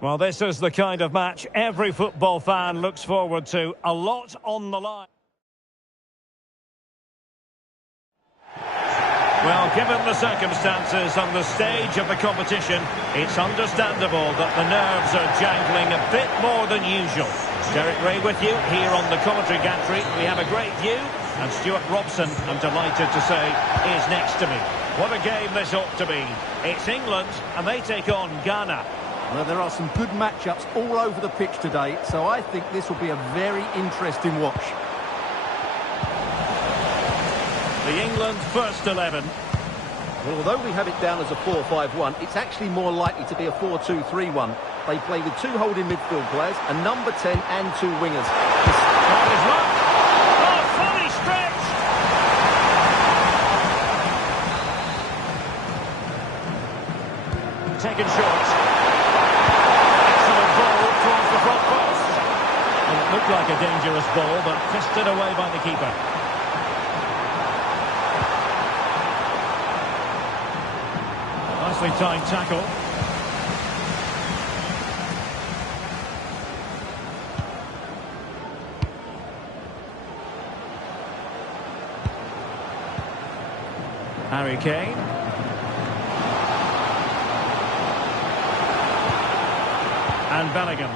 Well, this is the kind of match every football fan looks forward to. A lot on the line. Well, given the circumstances and the stage of the competition, it's understandable that the nerves are jangling a bit more than usual. Derek Ray with you here on the commentary gantry. We have a great view, and Stuart Robson, I'm delighted to say, is next to me. What a game this ought to be. It's England, and they take on Ghana. Well, there are some good matchups all over the pitch today, so I think this will be a very interesting watch. The England first 11. Well, although we have it down as a 4-5-1, it's actually more likely to be a 4-2-3-1. They play with two holding midfield players, a number 10 and two wingers. That is right. Oh, fully stretched. Taken short. Towards the front post. And it looked like a dangerous ball, but fisted away by the keeper. Nicely timed tackle. Harry Kane. And Bellingham.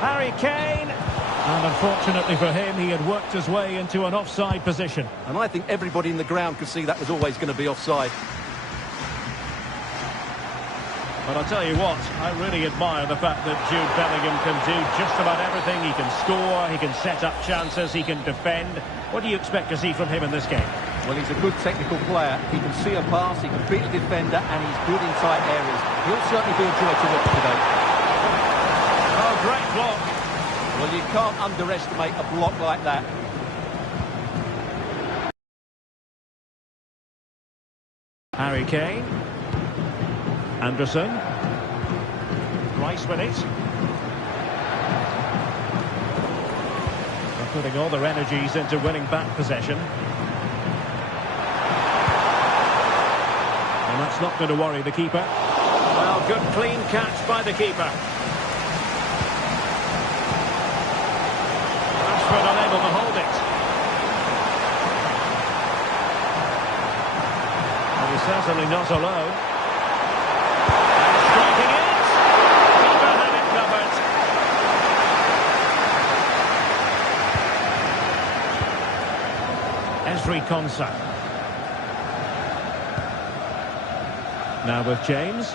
Harry Kane. And unfortunately for him, he had worked his way into an offside position. And I think everybody in the ground could see that was always going to be offside. But I'll tell you what, I really admire the fact that Jude Bellingham can do just about everything. He can score, he can set up chances, he can defend. What do you expect to see from him in this game? Well, he's a good technical player. He can see a pass, he can beat a defender, and he's good in tight areas. He'll certainly be a joy to watch today. Oh, great block. Well, you can't underestimate a block like that. Harry Kane. Anderson. Rice with it. They're putting all their energies into winning back possession. And that's not going to worry the keeper. Well, good clean catch by the keeper. Rashford unable to hold it. And he's certainly not alone. And striking it. Keeper had it covered. Ezri Konsa. Now with James.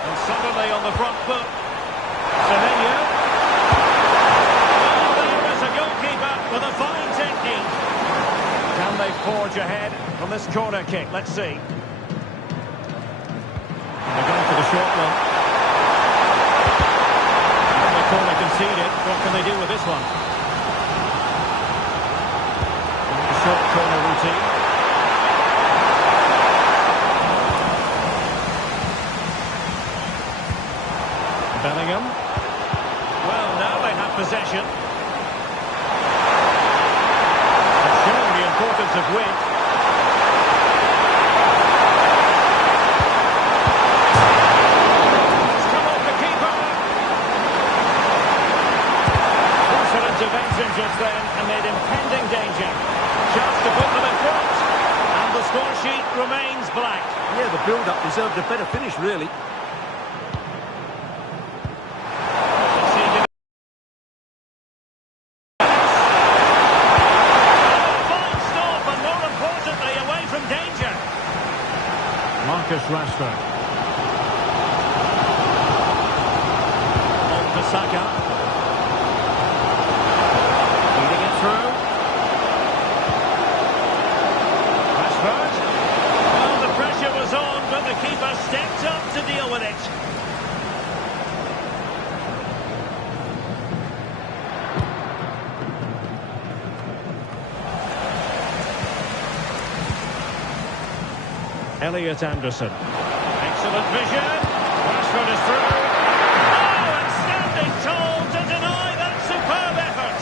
And suddenly on the front foot. Semenyo. Oh, there is a goalkeeper with a fine technique. Can they forge ahead from this corner kick? Let's see. And they're going for the short one. And the corner conceded. What can they do with this one? And the short corner routine. Bellingham. Well, now they have possession. It's showing the importance of width. It's come off the keeper. Crucial intervention just then amid impending danger. Chance to put them in front. And the score sheet remains blank. Yeah, the build-up deserved a better finish, really. Rashford. On to Saka. Feeding it through. Rashford. Well, the pressure was on, but the keeper stepped up to deal with it. Elliot Anderson. Excellent vision. Rashford is through. Oh, and standing tall to deny that superb effort.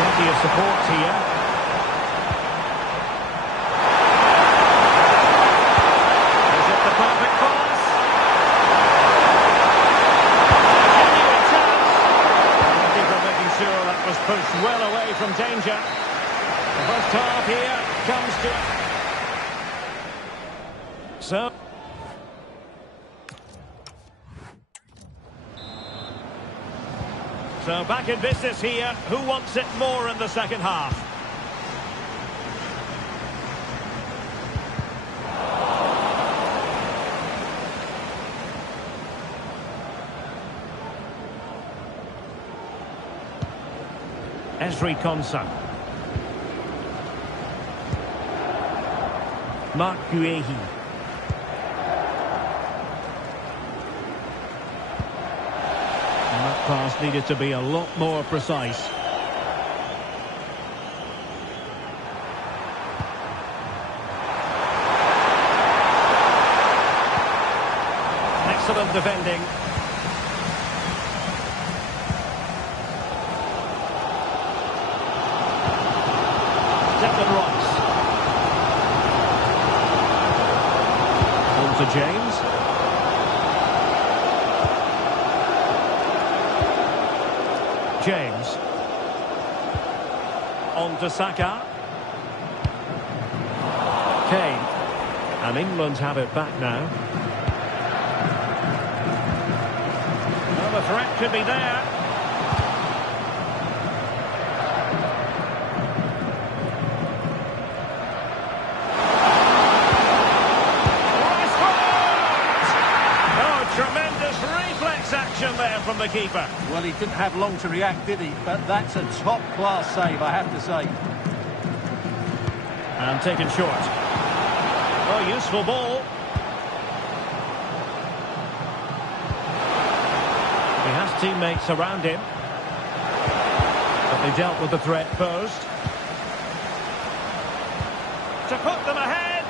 Plenty of support here. from danger. The first half here comes to... So... So back in business here. Who wants it more in the second half? Esri Konsa. Marc Guehi. And that pass needed to be a lot more precise. Excellent defending. To James. James. On to Saka. Kane. And England have it back now. Well, the threat could be there. There from the keeper. Well, he didn't have long to react, did he? But that's a top-class save, I have to say. And taken short. Oh, useful ball. He has teammates around him. But they dealt with the threat posed. To put them ahead.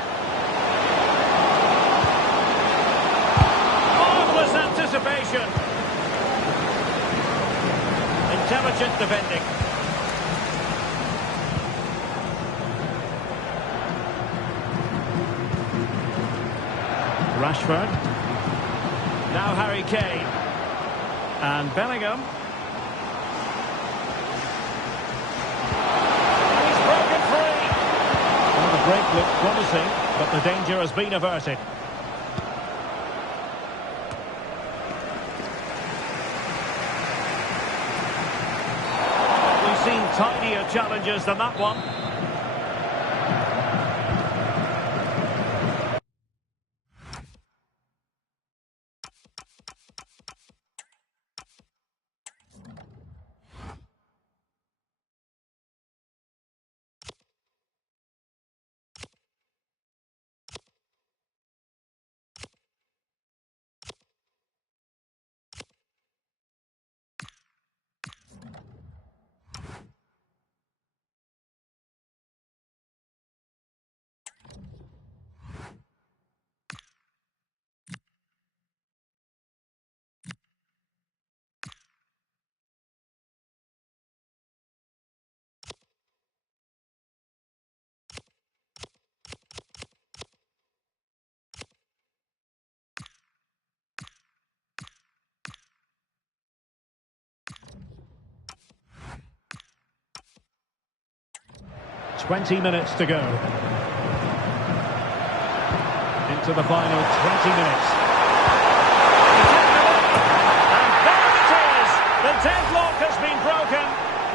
Marvellous anticipation. Intelligent defending. Rashford. Now Harry Kane. And Bellingham. And he's broken free. Well, the break looked promising, but the danger has been averted. Tidier challenges than that one. "20 minutes to go. Into the final 20 minutes. And there it is! The deadlock has been broken.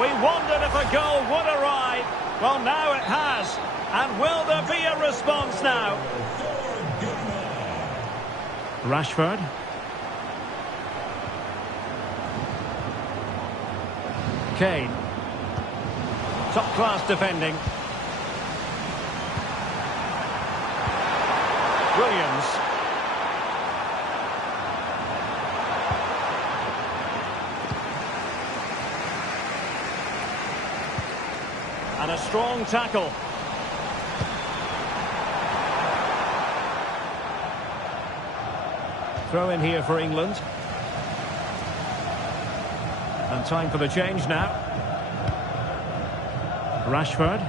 We wondered if a goal would arrive. Well, now it has. And will there be a response now? Rashford. Kane. Top-class defending. Williams. And a strong tackle. Throw in here for England. And time for the change now. Rashford.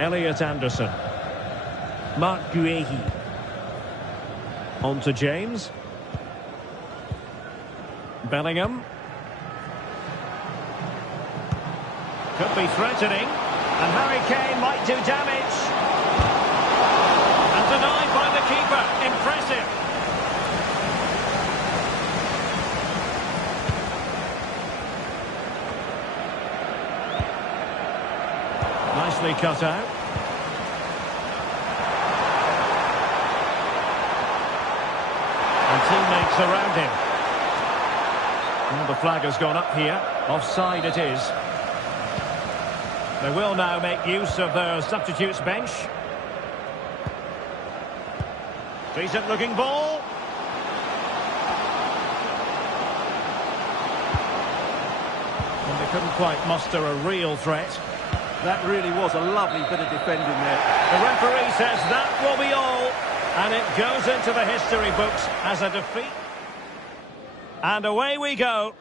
Elliot Anderson. Marc Guehi. On to James. Bellingham. Could be threatening. And Harry Kane might do damage. And denied by the keeper. Impressive. Nicely cut out. And teammates around him. Well, the flag has gone up here. Offside it is. They will now make use of their substitutes bench. Decent looking ball. And they couldn't quite muster a real threat. That really was a lovely bit of defending there. The referee says that will be all. And it goes into the history books as a defeat. And away we go.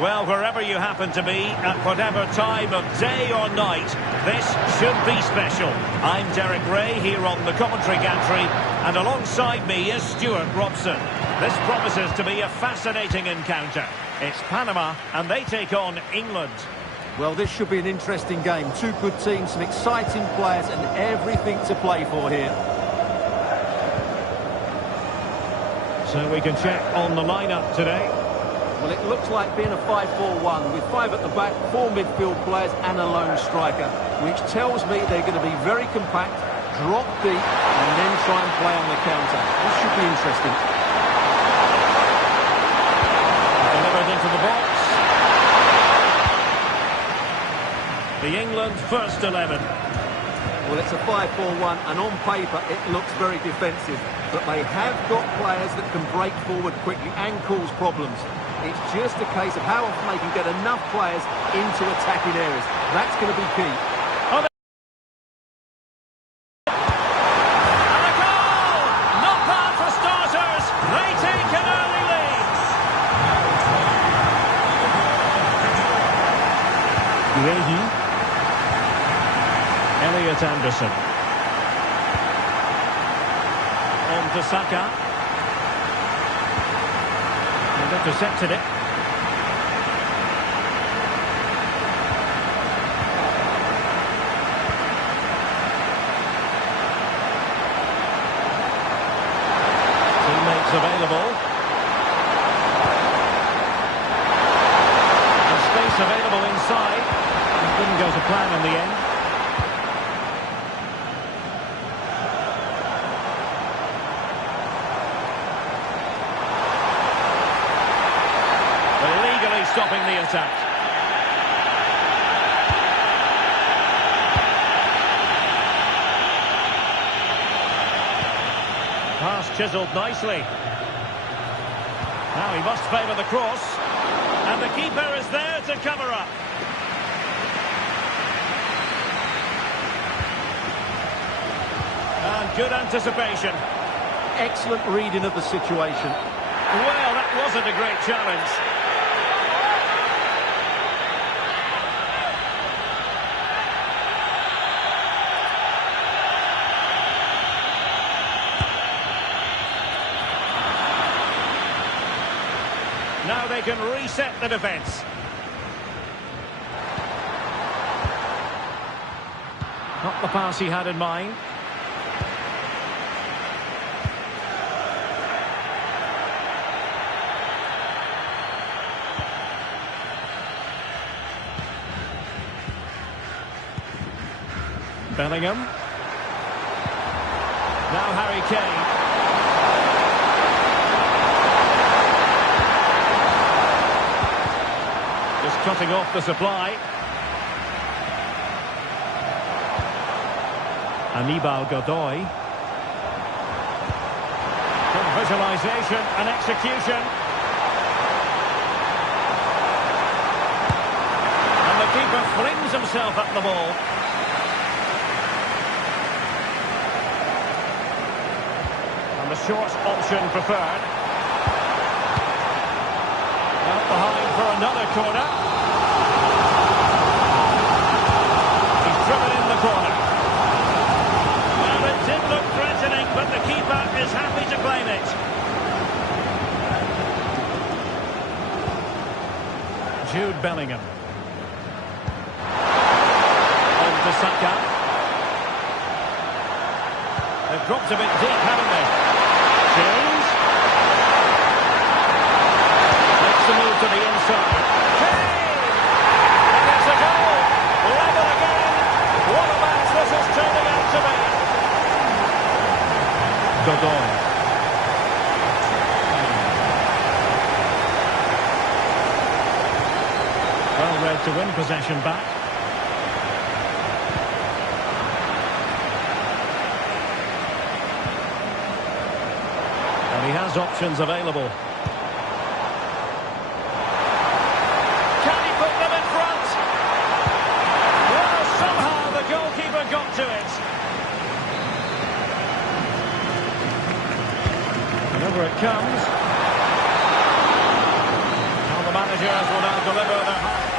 Well, wherever you happen to be, at whatever time of day or night, this should be special. I'm Derek Ray here on the commentary gantry, and alongside me is Stuart Robson. This promises to be a fascinating encounter. It's Panama, and they take on England. Well, this should be an interesting game. Two good teams, some exciting players, and everything to play for here. So we can check on the lineup today. Well, it looks like being a 5-4-1 with 5 at the back, 4 midfield players and a lone striker, which tells me they're going to be very compact, drop deep and then try and play on the counter. This should be interesting. Delivered into the box. The England first 11. Well, it's a 5-4-1 and on paper it looks very defensive, but they have got players that can break forward quickly and cause problems. It's just a case of how often they can get enough players into attacking areas. That's going to be key. And a goal! Not bad for starters. They take an early lead. Guehi. Elliot Anderson. On to Saka. Intercepted it. Teammates available. And space available inside. It didn't go to plan in the end. Stopping the attack. Pass chiselled nicely. Now he must favour the cross. And the keeper is there to cover up. And good anticipation. Excellent reading of the situation. Well, that wasn't a great challenge. Now they can reset the defence. Not the pass he had in mind. Bellingham. Now Harry Kane. Just cutting off the supply. Anibal Godoy. Good visualisation and execution. And the keeper flings himself at the ball. And the short option preferred. Out behind for another corner. He's driven in the corner. Well, it did look threatening, but the keeper is happy to claim it. Jude Bellingham. On to Saka. They've dropped a bit deep, haven't they? Jones. Makes the move to the inside. Kane! And it's a goal! Level again! What a match this is turning out to be! Godoy. Well read to win possession back. And he has options available. Can he put them in front? Well, somehow the goalkeeper got to it. And over it comes. Now the managers will now deliver their half.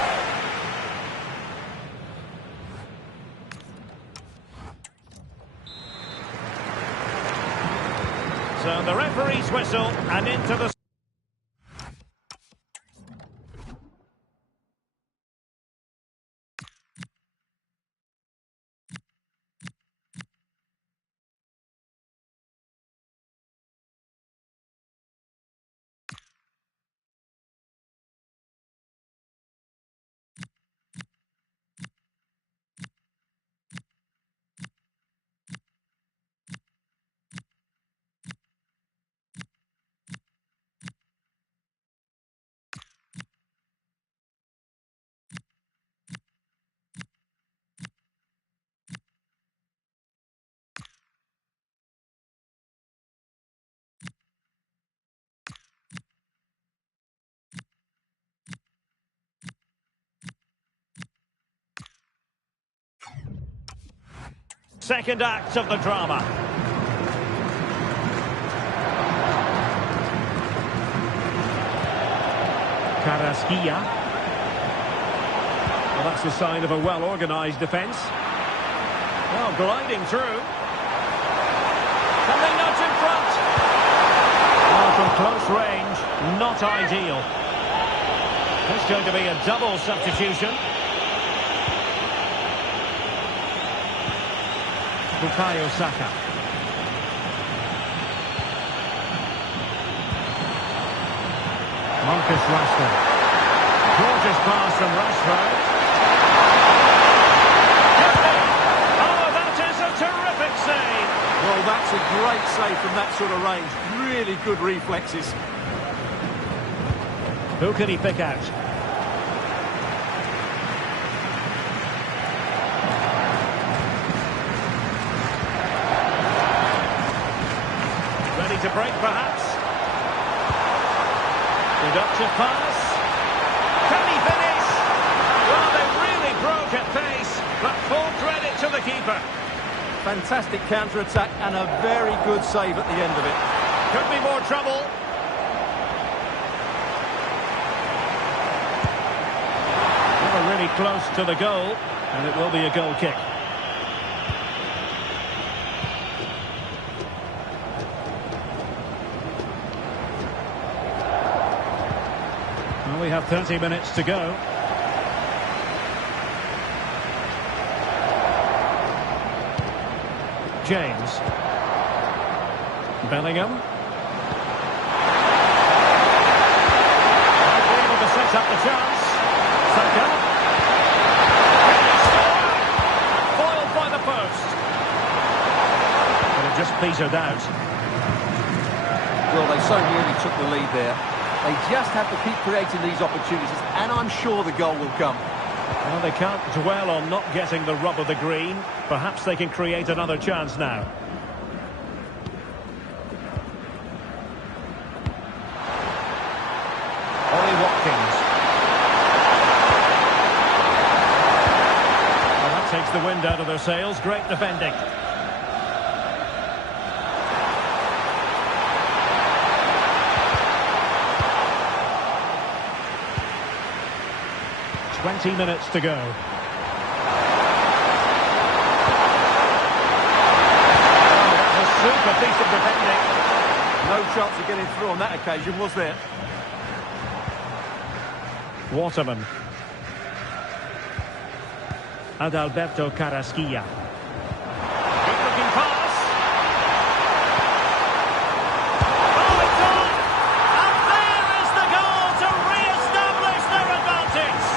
So the referee's whistle and into the... Second act of the drama. Carrasquilla. Well, that's the sign of a well-organised defence. Well, gliding through. Can they nudge in front? Well, from close range, not ideal. It's going to be a double substitution. Bukayo Saka. Marcus Rashford. Gorgeous pass from Rashford. Oh, that is a terrific save. Well, that's a great save from that sort of range. Really good reflexes. Who can he pick out? To break, perhaps. Deductive pass. Can he finish? Well, they really broke at pace, but full credit to the keeper. Fantastic counter-attack and a very good save at the end of it. Could be more trouble. Never really close to the goal, and it will be a goal kick. We have 30 minutes to go. James. Bellingham. Able to set up the chance. Saka. Foiled by the post. petered out. Well, they so nearly took the lead there. They just have to keep creating these opportunities, and I'm sure the goal will come. Well, they can't dwell on not getting the rub of the green. Perhaps they can create another chance now. Ollie Watkins. Well, that takes the wind out of their sails. Great defending. Twenty minutes to go. Oh, that's a super piece of defending. No chance of getting through on that occasion, was there? Waterman. Adalberto Carrasquilla. Good looking pass. Oh, it's on! And there is the goal to re-establish their advantage.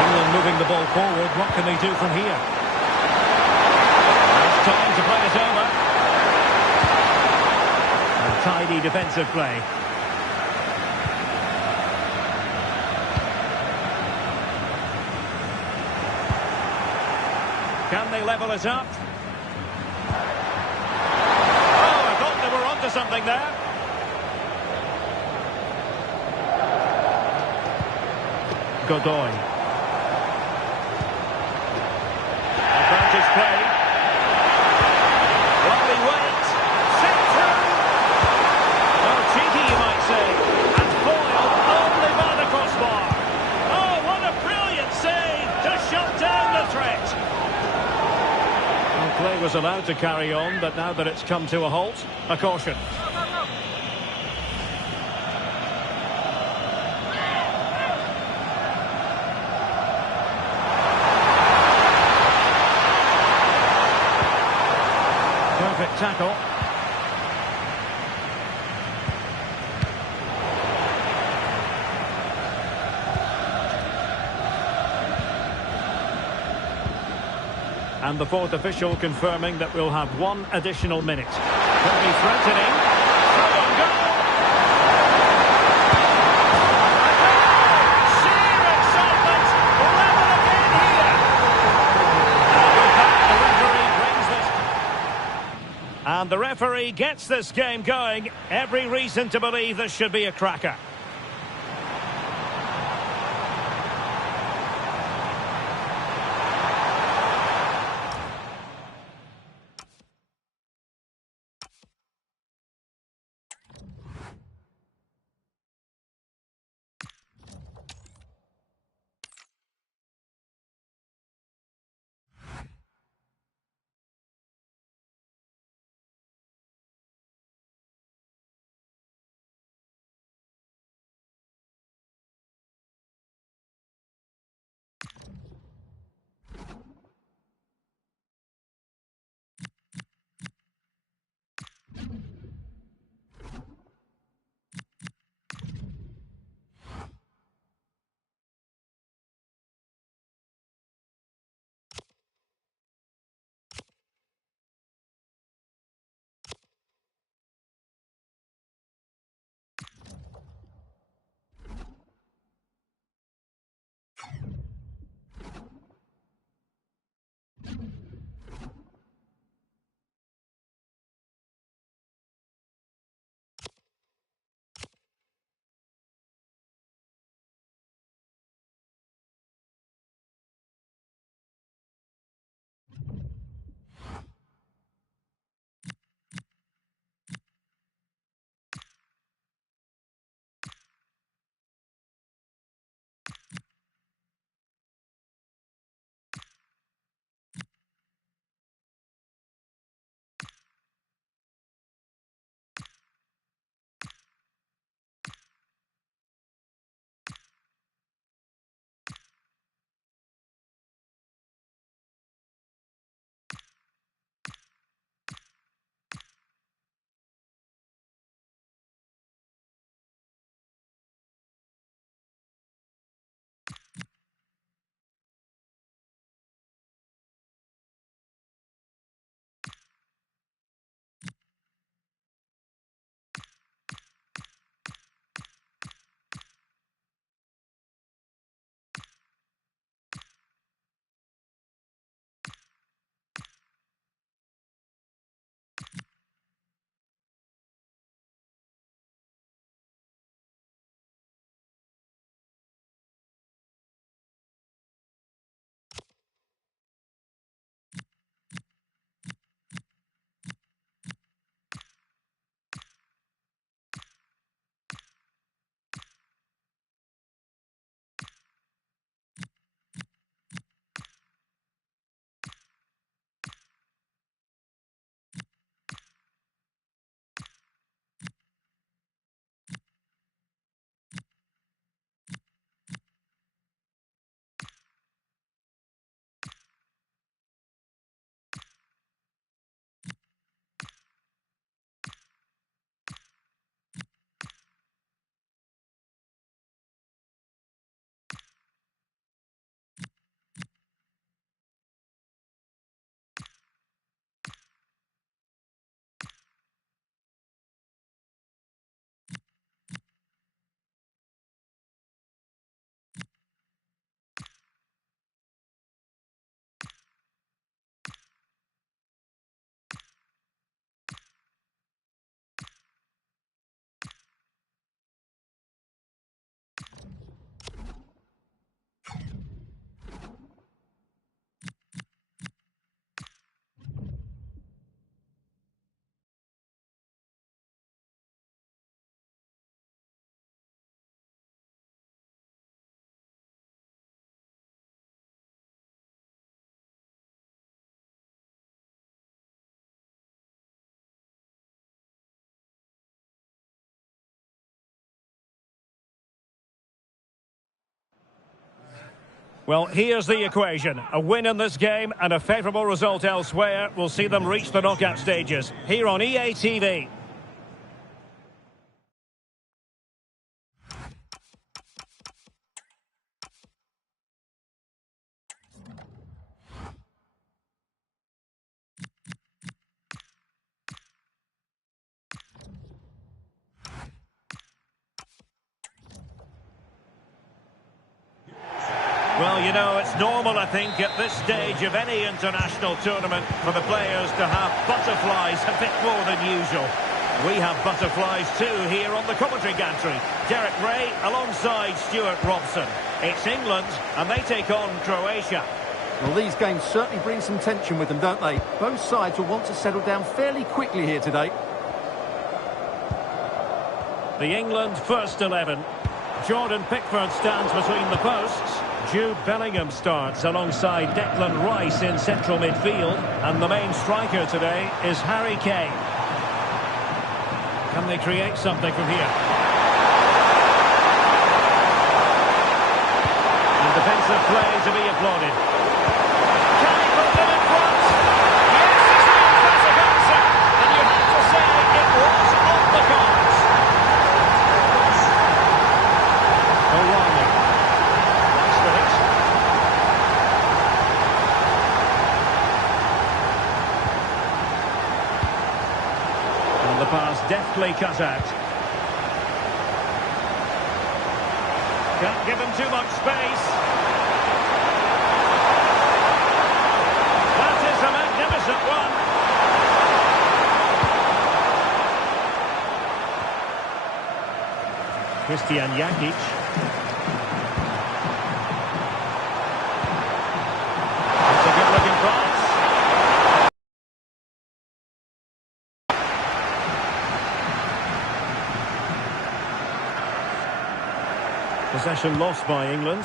England moving the ball forward. What can they do from here? It's time to play it over. Tidy defensive play. Can they level it up? Oh, I thought they were onto something there. Godoy. Advantage play. Lovely wait. Set through. Oh, cheeky, you might say. And foiled only by the crossbar. Oh, what a brilliant save to shut down the threat. Well, play was allowed to carry on, but now that it's come to a halt, a caution. Perfect tackle. And the fourth official confirming that we'll have one additional minute. Could be threatening. Throw and goal. Sheer excitement. Level again here. And with that, the referee brings this. And the referee gets this game going. Every reason to believe this should be a cracker. Well, here's the equation. A win in this game and a favourable result elsewhere will see them reach the knockout stages. Here on EA TV. Well, you know, it's normal, I think, at this stage of any international tournament for the players to have butterflies a bit more than usual. We have butterflies too here on the commentary gantry. Derek Ray alongside Stuart Robson. It's England and they take on Croatia. Well, these games certainly bring some tension with them, don't they? Both sides will want to settle down fairly quickly here today. The England first 11. Jordan Pickford stands between the posts. Jude Bellingham starts alongside Declan Rice in central midfield. And the main striker today is Harry Kane. Can they create something from here? And defensive play to be applauded. Can he put them in front? Yes, it's an emphatic answer. And you have to say it was on the cards. O'Reilly. Nice with it. And the pass deftly cut out. Can't give him too much space. That is a magnificent one. Christian Jakic. That's a good-looking pass. Possession lost by England.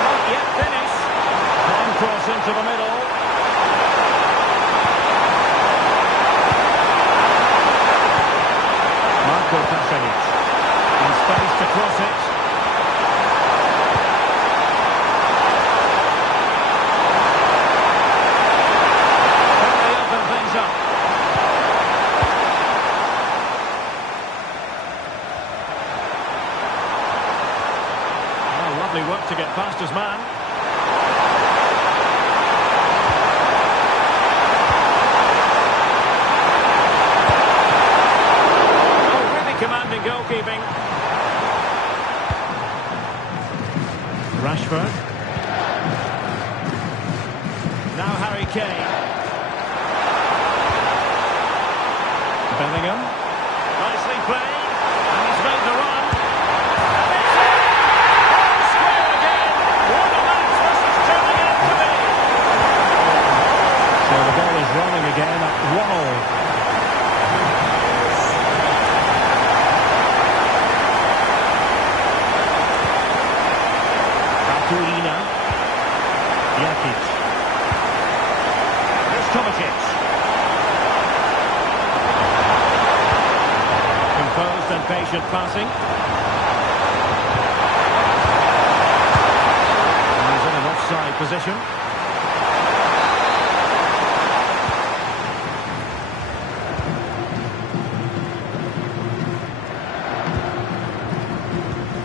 Not yet finished. And cross into the middle. Marco Pasanic. In space to cross it. Can they open things up? Lovely work to get past his man. Oh, really commanding goalkeeping. Rashford. Now Harry Kane. Bellingham. Nicely played. And he's made the run. So the ball is rolling again at 1-1. Baturina. Jakic. Here's Kovacic. Composed and patient passing. And he's in an offside position.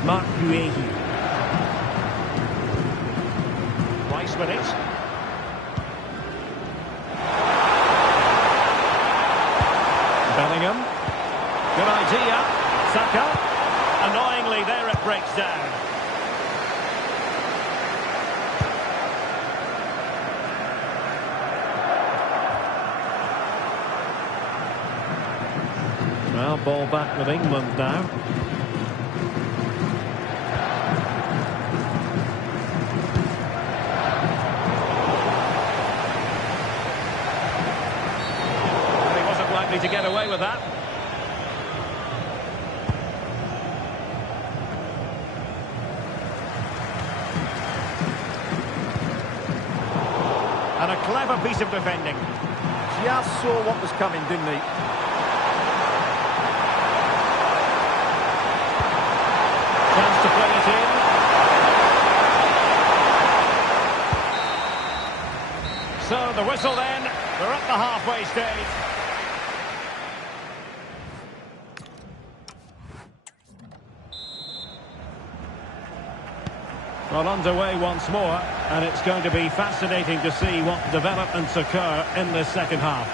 Mark Guehi. Rice with it. Bellingham. Good idea. Saka. Annoyingly, there it breaks down. Well, ball back with England now. To get away with that. And a clever piece of defending. Just saw what was coming, didn't he? So the whistle then, we're at the halfway stage. Well, underway once more, and it's going to be fascinating to see what developments occur in this second half.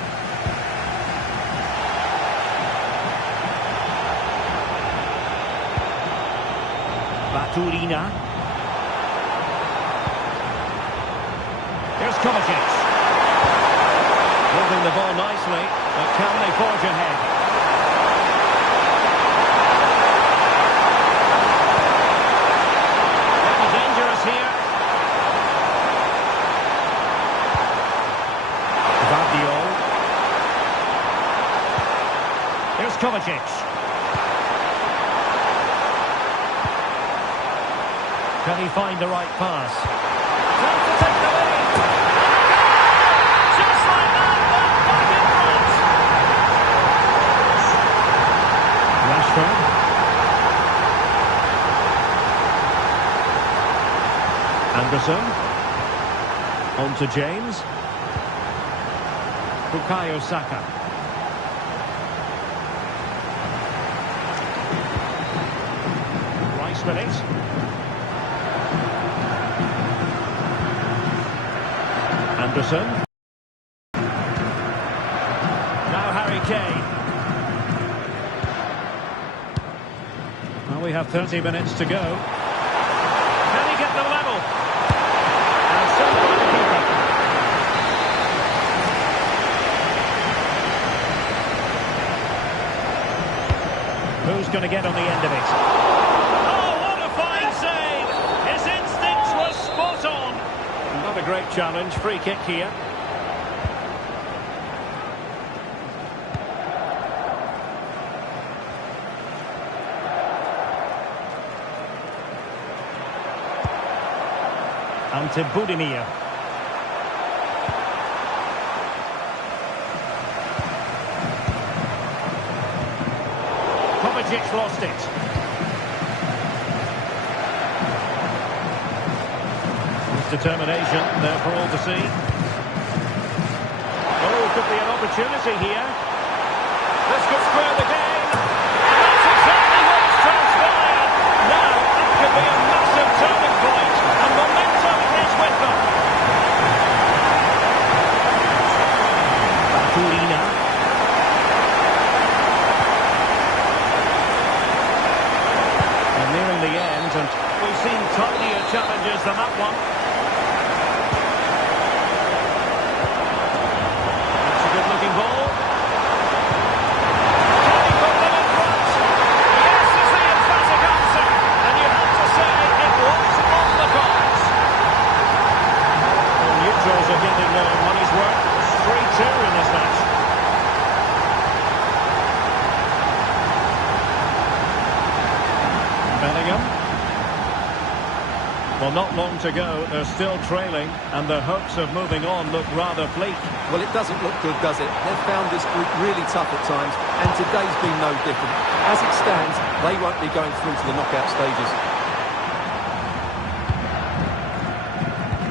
Baturina. Here's Kovacic. Moving the ball nicely, but can they forge ahead? Getting dangerous here. Guardiola. Here's Kovacic. Can he find the right pass? Time to take the lead. Just like that, they're back in front. Rashford. Anderson. On to James. Bukayo Saka. Rice with it. Anderson. Now Harry Kane. Well, we have 30 minutes to go. Can he get the level? And so far the keeper. Who's going to get on the end of it? Oh, what a fine save! His instincts were spot on. Not a great challenge. Free kick here. Ante Budimir. Kovacic lost it. Determination there for all to see. Oh, could be an opportunity here. This could square the game. And that's exactly what's transpired. Now, it could be a massive turning point, and momentum is with them. Baturina. We're nearing the end, and we've seen tinier challenges than that one. Ball. Can he put them in front? Yes is the emphatic answer, and you have to say it was on the cards. Well, neutrals are getting their money's worth. 3-2 in this match. Bellingham. Well, not long to go. They're still trailing, and their hopes of moving on look rather bleak. Well, it doesn't look good, does it? They've found this group really tough at times, and today's been no different. As it stands, they won't be going through to the knockout stages.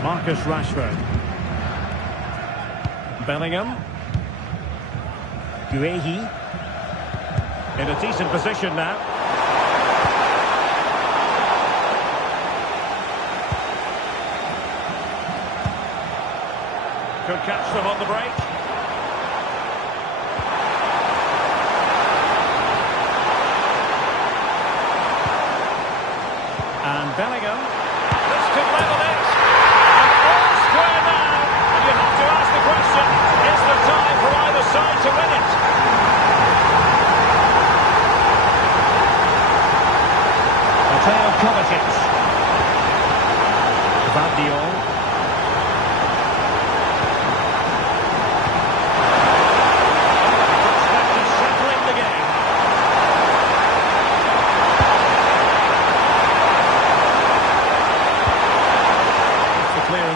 Marcus Rashford. Bellingham. Guehi. In a decent position now. Could catch them on the break. And Bellingham. This could level it. And all square now. And you have to ask the question, is there time for either side to win it? Mateo Kovacic. Guardiola.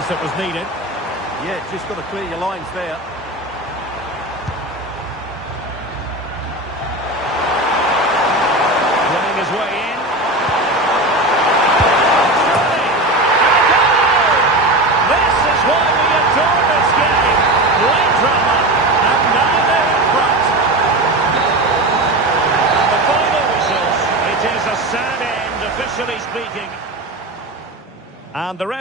That was needed. Yeah, just got to clear your lines there. Playing his way in. Surely, and a goal! This is why we adore this game.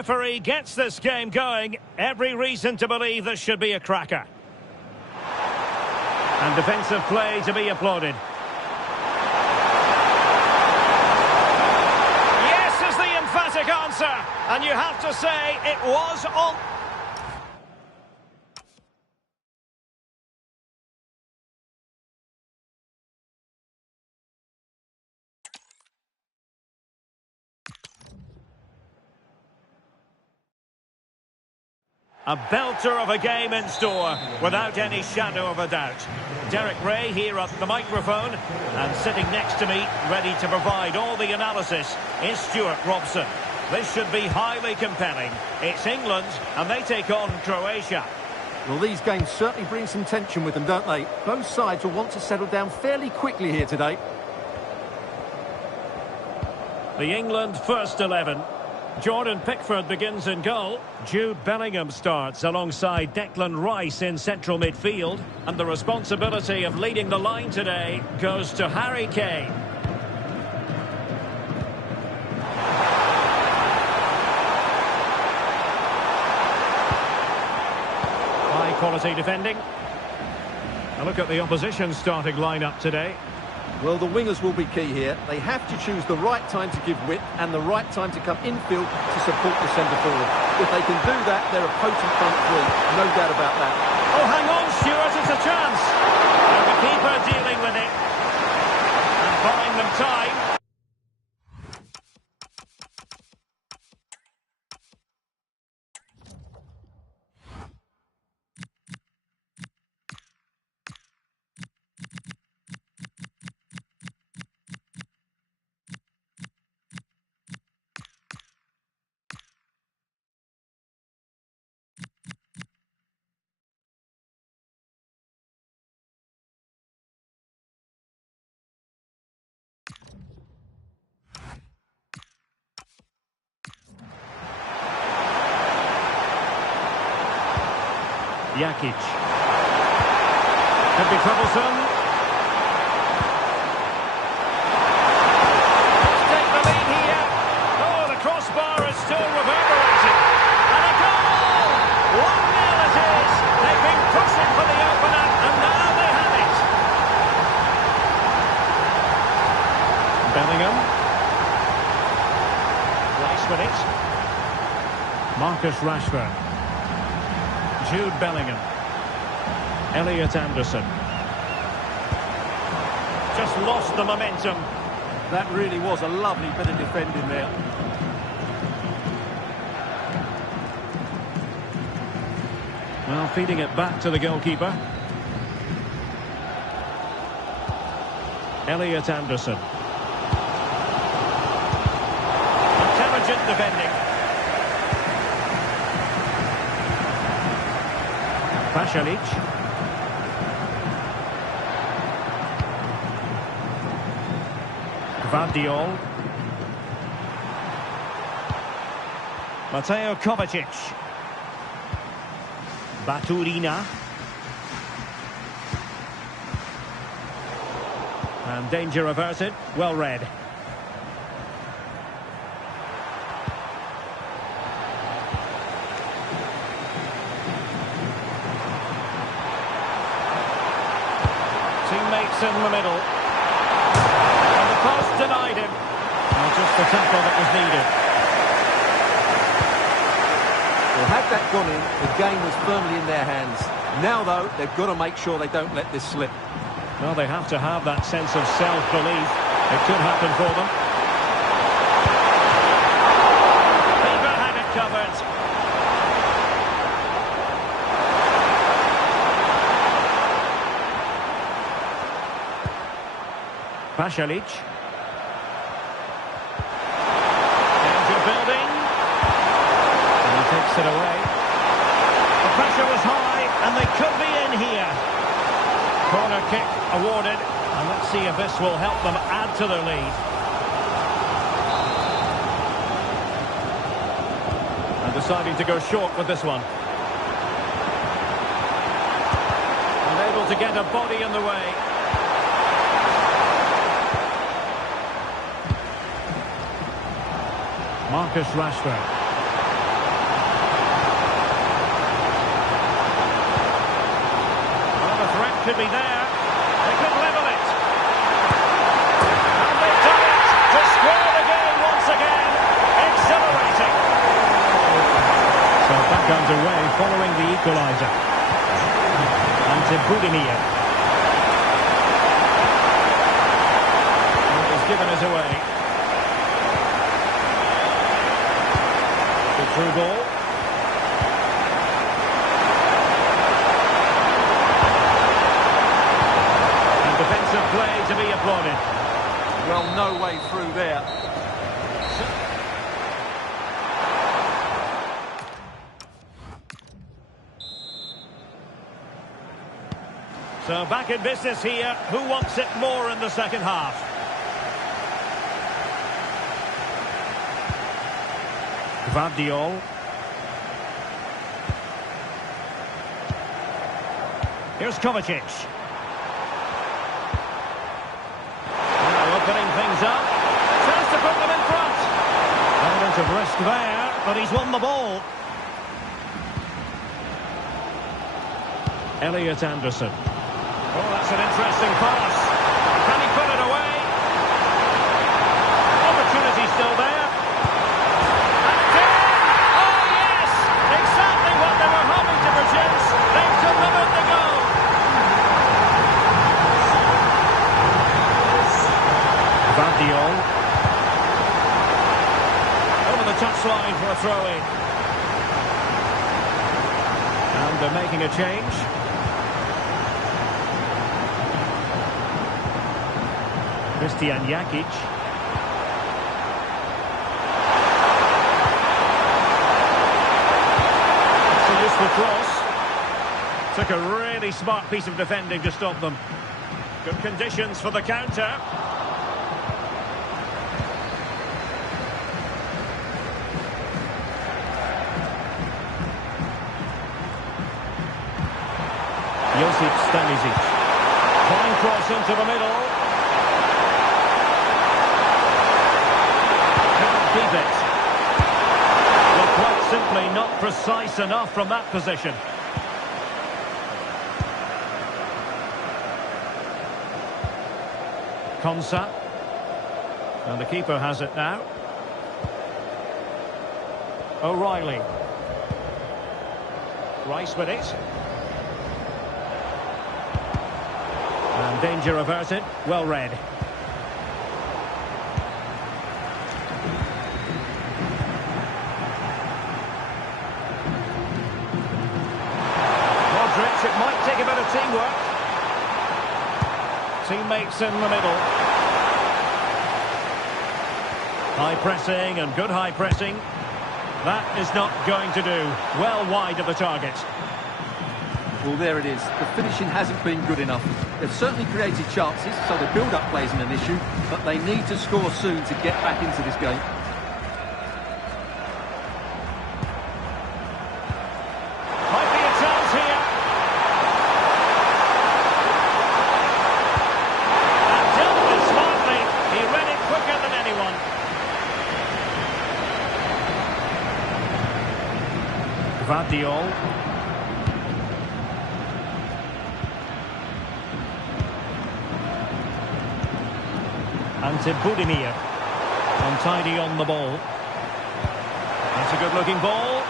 referee gets this game going. Every reason to believe this should be a cracker. And defensive play to be applauded. Yes is the emphatic answer. And you have to say it was on... A belter of a game in store, without any shadow of a doubt. Derek Ray here at the microphone, and sitting next to me, ready to provide all the analysis, is Stuart Robson. This should be highly compelling. It's England, and they take on Croatia. Well, these games certainly bring some tension with them, don't they? Both sides will want to settle down fairly quickly here today. The England first 11. Jordan Pickford begins in goal. Jude Bellingham starts alongside Declan Rice in central midfield. And the responsibility of leading the line today goes to Harry Kane. High quality defending. A look at the opposition starting lineup today. Well, the wingers will be key here. They have to choose the right time to give width and the right time to come infield to support the centre-forward. If they can do that, they're a potent front three. No doubt about that. Oh, hang on, Stuart, it's a chance. And the keeper dealing with it. And buying them time. Jakic. Could be troublesome. Let's take the lead here. Oh, the crossbar is still reverberating. And a goal! 1-0 it is. They've been pushing for the opener, and now they have it. Bellingham. Rice with it. Marcus Rashford. Jude Bellingham. Elliot Anderson. Just lost the momentum. That really was a lovely bit of defending there. Well, feeding it back to the goalkeeper. Elliot Anderson. Intelligent defending. Pasalic. Gvardiol. Mateo Kovacic. Baturina. And danger averted. Well read. Teammates in the middle. And the cross denied him. And just the tackle that was needed. Well, had that gone in, the game was firmly in their hands. Now, though, they've got to make sure they don't let this slip. Well, they have to have that sense of self-belief. It could happen for them. Keeper had it covered. Pasalic. Danger building. And he takes it away. The pressure was high, and they could be in here. Corner kick awarded, and let's see if this will help them add to their lead. And deciding to go short with this one. And able to get a body in the way. Marcus Rashford. could be there. They could level it. And they've done it to square the game once again. Exhilarating. So back underway following the equaliser. And Budimir. He's given us away. Good through ball. And defensive play to be applauded. Well, no way through there. So back in business here. Who wants it more in the second half? Guardiola. Here's Kovacic. Now opening things up. Chance to put them in front. Element of risk there, but he's won the ball. Elliot Anderson. Oh, that's an interesting pass. Can he put it away? Opportunity still there. And again! Oh, yes! Exactly what they were hoping to produce. They've delivered the goal. Guardiola. Over the touchline for a throw-in. And they're making a change. Christian Jakic. It's a useful cross. Took a really smart piece of defending to stop them. Good conditions for the counter. Josip Stanisic. Fine cross into the middle. Keep it. Well, quite simply not precise enough from that position. Konsa. And the keeper has it now. O'Reilly. Rice with it. And danger averted. Well read. It might take a bit of teamwork. Teammates in the middle. High pressing and good high pressing. That is not going to do. Well wide of the target. Well, there it is. The finishing hasn't been good enough. They've certainly created chances, so the build-up play isn't an issue, but they need to score soon to get back into this game. Guardiola. And to Budimir. Untidy on the ball. That's a good-looking ball.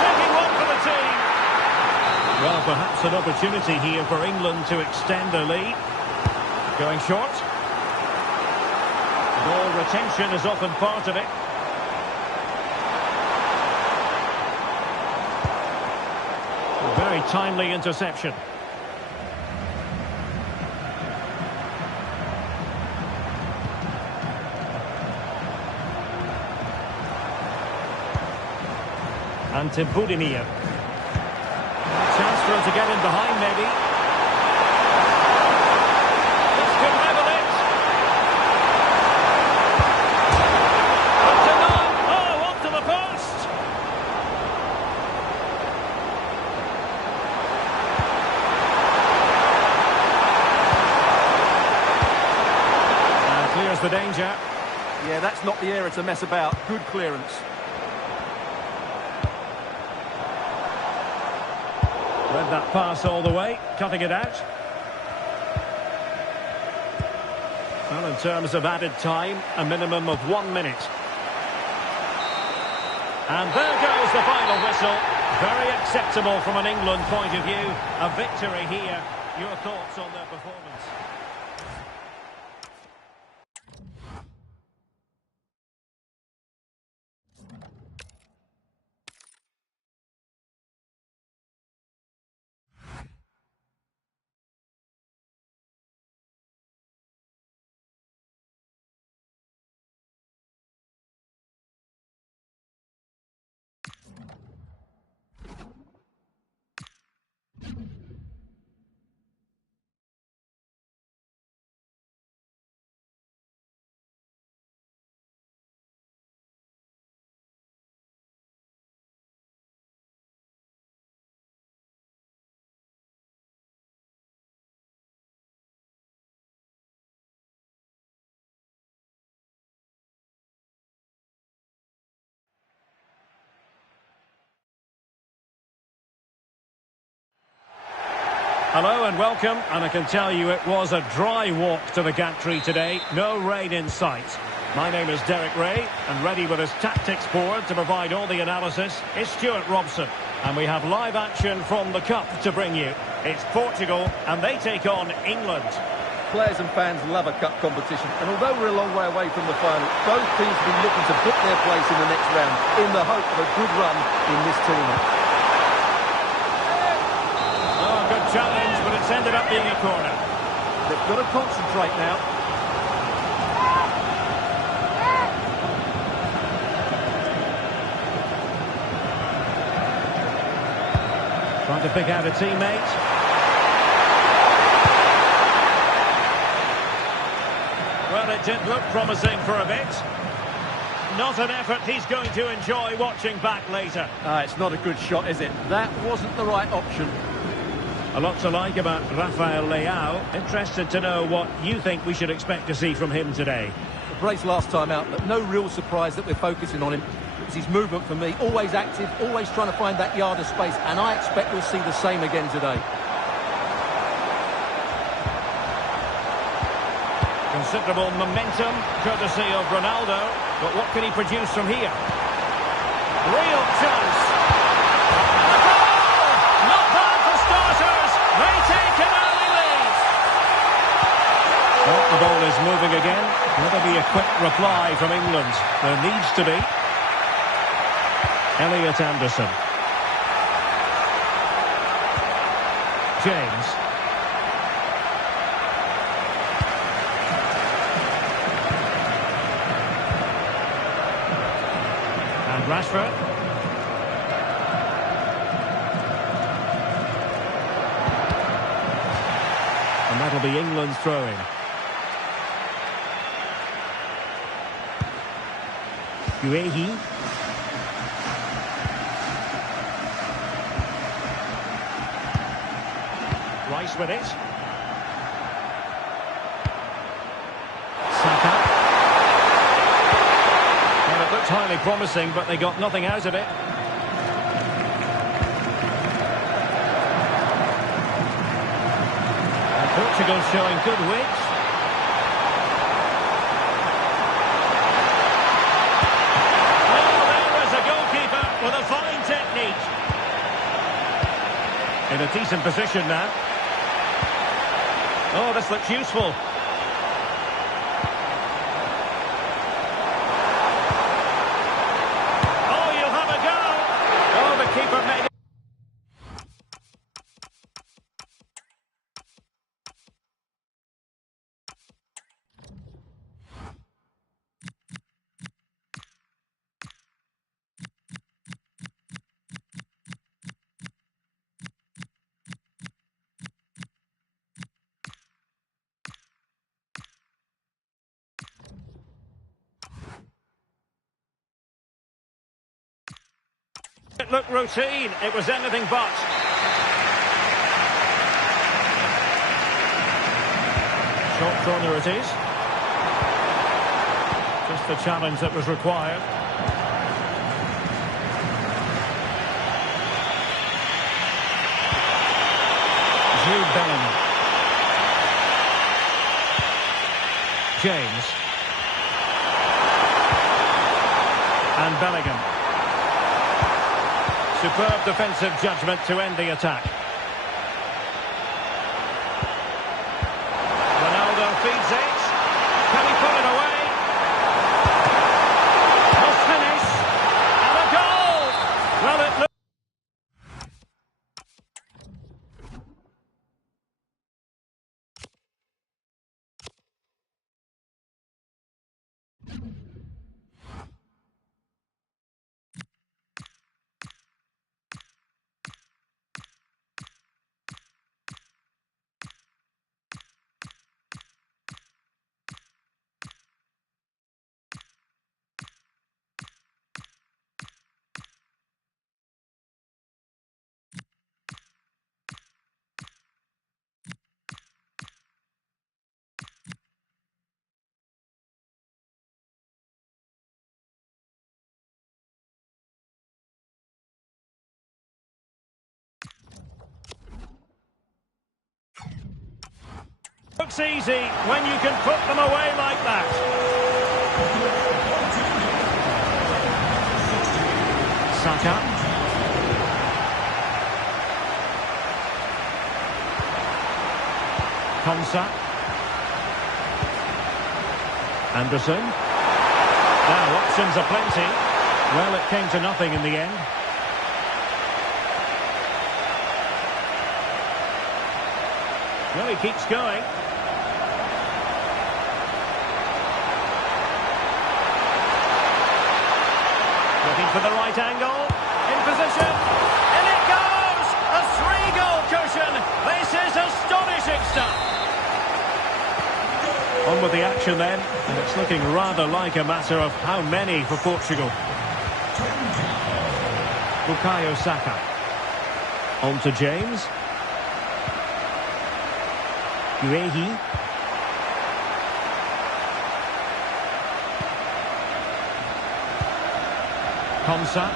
Taking one for the team. Well, perhaps an opportunity here for England to extend their lead. Going short. Ball retention is often part of it. Very timely interception. And to Budimir. Chance for him to get in behind, maybe. This could level it. Up to none. Oh, up to the post. Clears the danger. Yeah, that's not the area to mess about. Good clearance. had that pass all the way, cutting it out. Well, in terms of added time, a minimum of 1 minute. And there goes the final whistle. Very acceptable from an England point of view. A victory here. Your thoughts on their performance? Hello and welcome, and I can tell you it was a dry walk to the gantry today. No rain in sight. My name is Derek Ray, and ready with his tactics board to provide all the analysis is Stuart Robson. And we have live action from the Cup to bring you. It's Portugal, and they take on England. Players and fans love a cup competition, and although we're a long way away from the final, both teams will be looking to book their place in the next round in the hope of a good run in this tournament. Challenge, but it's ended up being a corner. They've got to concentrate now. Trying to pick out a teammate. Well, it did look promising for a bit. Not an effort he's going to enjoy watching back later. It's not a good shot, is it? That wasn't the right option. A lot to like about Rafael Leao. Interested to know what you think we should expect to see from him today. The brace last time out, but no real surprise that we're focusing on him. It's his movement for me. Always active, always trying to find that yard of space, and I expect we'll see the same again today. Considerable momentum, courtesy of Ronaldo. But what can he produce from here? Real chance. Well, the ball is moving again. Will there be a quick reply from England? There needs to be. Elliot Anderson. James. And Rashford. And that'll be England's throw-in. Guehi. Rice with it. Saka. Well, it looked highly promising, but they got nothing out of it. And Portugal showing good wit. With a fine technique. In a decent position now. Oh, this looks useful. Oh, you'll have a go. Oh, the keeper made it. It looked routine. It was anything but. Short corner it is. Just the challenge that was required. Bellingham. James. And Bellingham. Superb defensive judgment to end the attack. Ronaldo feeds it. Can he put it away? Must finish. And a goal! Well, it looks... Looks easy when you can put them away like that. Saka. Konsa. Anderson. Now options are plenty. Well, it came to nothing in the end. Well, he keeps going. Looking for the right angle. In position. And it goes! A 3-goal cushion. This is astonishing stuff. On with the action then. And it's looking rather like a matter of how many for Portugal. Bukayo Saka. On to James. Guehi. Konsa.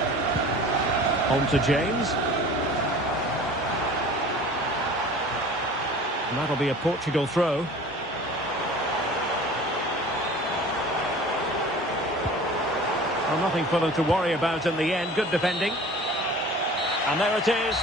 On to James. And that'll be a Portugal throw. Well, nothing for them to worry about in the end. Good defending. And there it is.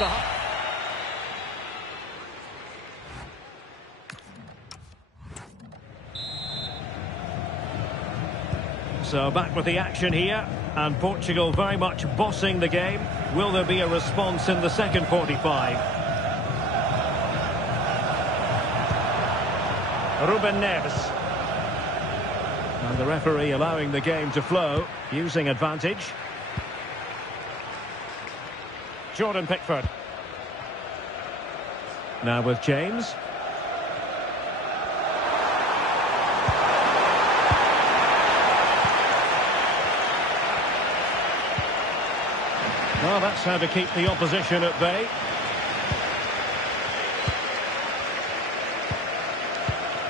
So back with the action here, and Portugal very much bossing the game. Will there be a response in the second 45? Ruben Neves. And the referee allowing the game to flow, using advantage. Jordan Pickford. Now with James. Well, that's how to keep the opposition at bay.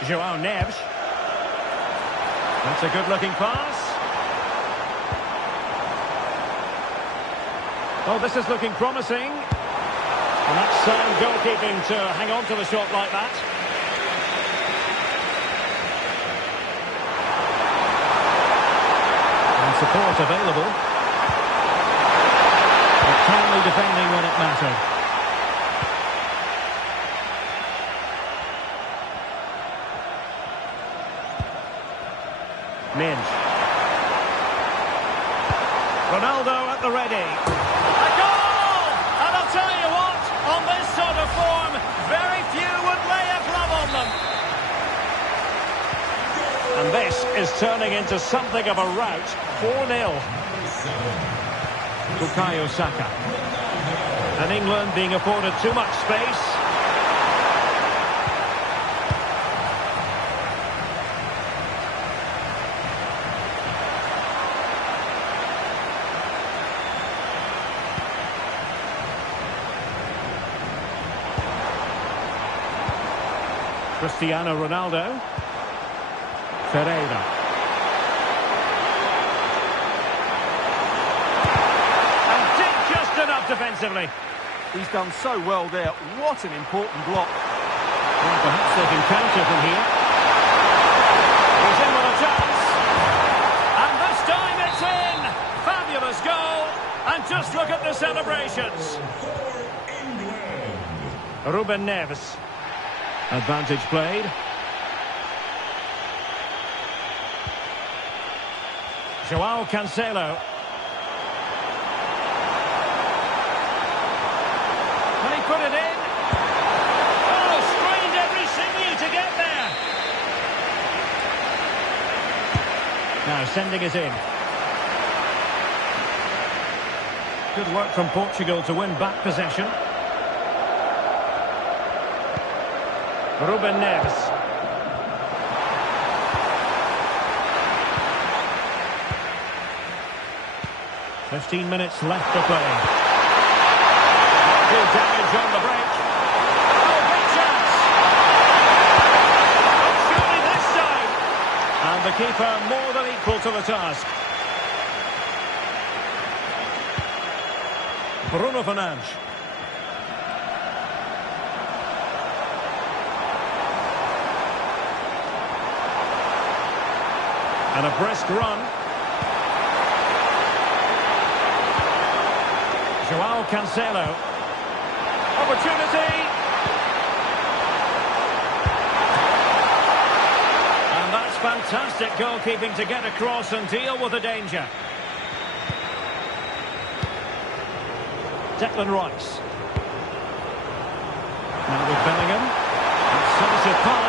João Neves. That's a good-looking pass. Oh, this is looking promising. And that's sound goalkeeping to hang on to the shot like that. And support available. Calmly defending when it mattered. Minge. Ronaldo at the ready. A goal! And I'll tell you what, on this sort of form, very few would lay a glove on them. And this is turning into something of a rout. 4-0. Bukayo Saka. And England being afforded too much space. Cristiano Ronaldo. Ferreira. Enough defensively. He's done so well there. What an important block. Well, perhaps they can counter from here. He's in with a chance. And this time it's in! Fabulous goal! And just look at the celebrations. Ruben Neves. Advantage played. Joao Cancelo. Can he put it in? Oh, strained every sinew to get there. Now sending it in. Good work from Portugal to win back possession. Ruben Neves. 15 minutes left to play. Good damage on the break. Oh, big chance! Oh, surely this time! And the keeper more than equal to the task. Bruno Fernandes. And a brisk run. Joao Cancelo. Opportunity. And that's fantastic goalkeeping to get across and deal with the danger. Declan Rice. Now with Bellingham. Decisive pass.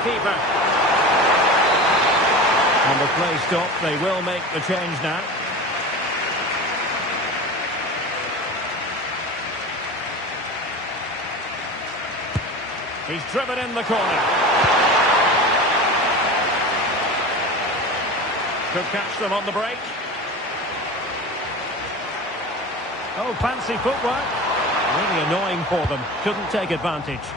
Keeper. And the play stopped. They will make the change now. He's driven in the corner. Could catch them on the break. Oh, fancy footwork. Really annoying for them. Couldn't take advantage.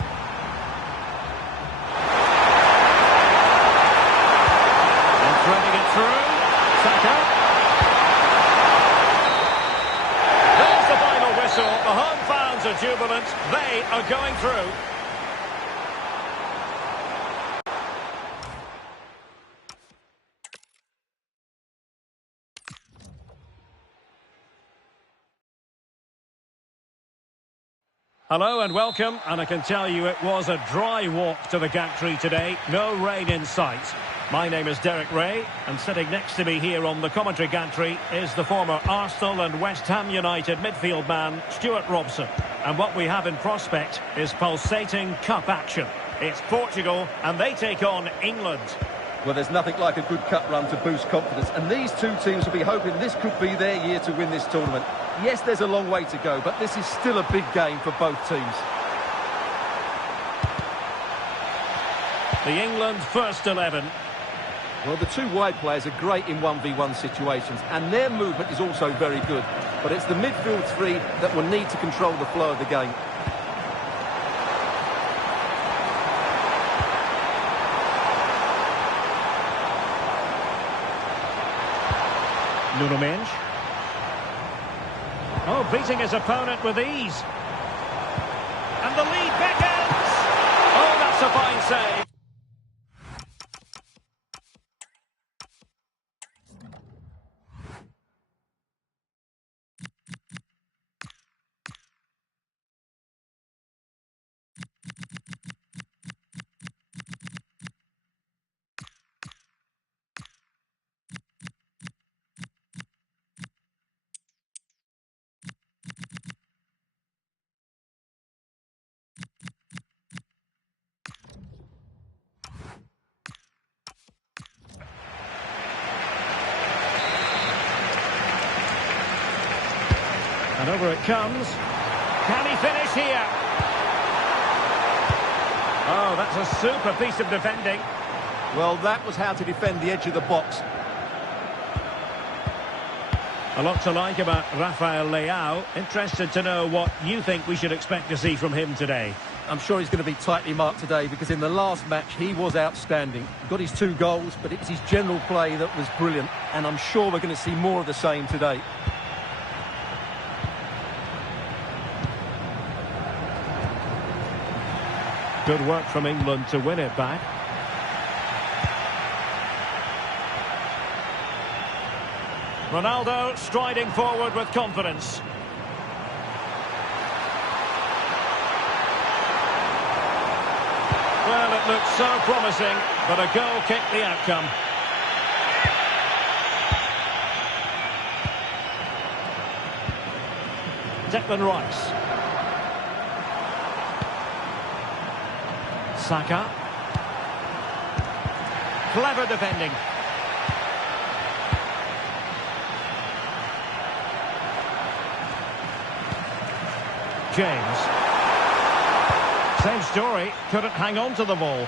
Threading it through. Saka. There's the final whistle. The home fans are jubilant. They are going through. Hello and welcome, and I can tell you it was a dry walk to the gantry today. No rain in sight. My name is Derek Ray, and sitting next to me here on the commentary gantry is the former Arsenal and West Ham United midfield man, Stuart Robson. And what we have in prospect is pulsating cup action. It's Portugal, and they take on England. Well, there's nothing like a good cup run to boost confidence, and these two teams will be hoping this could be their year to win this tournament. Yes, there's a long way to go, but this is still a big game for both teams. The England first 11. Well, the two wide players are great in 1v1 situations, and their movement is also very good. But it's the midfield three that will need to control the flow of the game. Nuno Mendes. Oh, beating his opponent with ease. And the lead beckons. Oh, that's a fine save. And over it comes. Can he finish here? Oh, that's a super piece of defending. Well, that was how to defend the edge of the box. A lot to like about Rafael Leao. Interested to know what you think we should expect to see from him today. I'm sure he's going to be tightly marked today because in the last match he was outstanding. He got his 2 goals, but it was his general play that was brilliant, and I'm sure we're going to see more of the same today. Good work from England to win it back. Ronaldo striding forward with confidence. Well, it looked so promising, but a goal kicked the outcome. Declan Rice. Saka. Clever defending. James. Same story, couldn't hang on to the ball.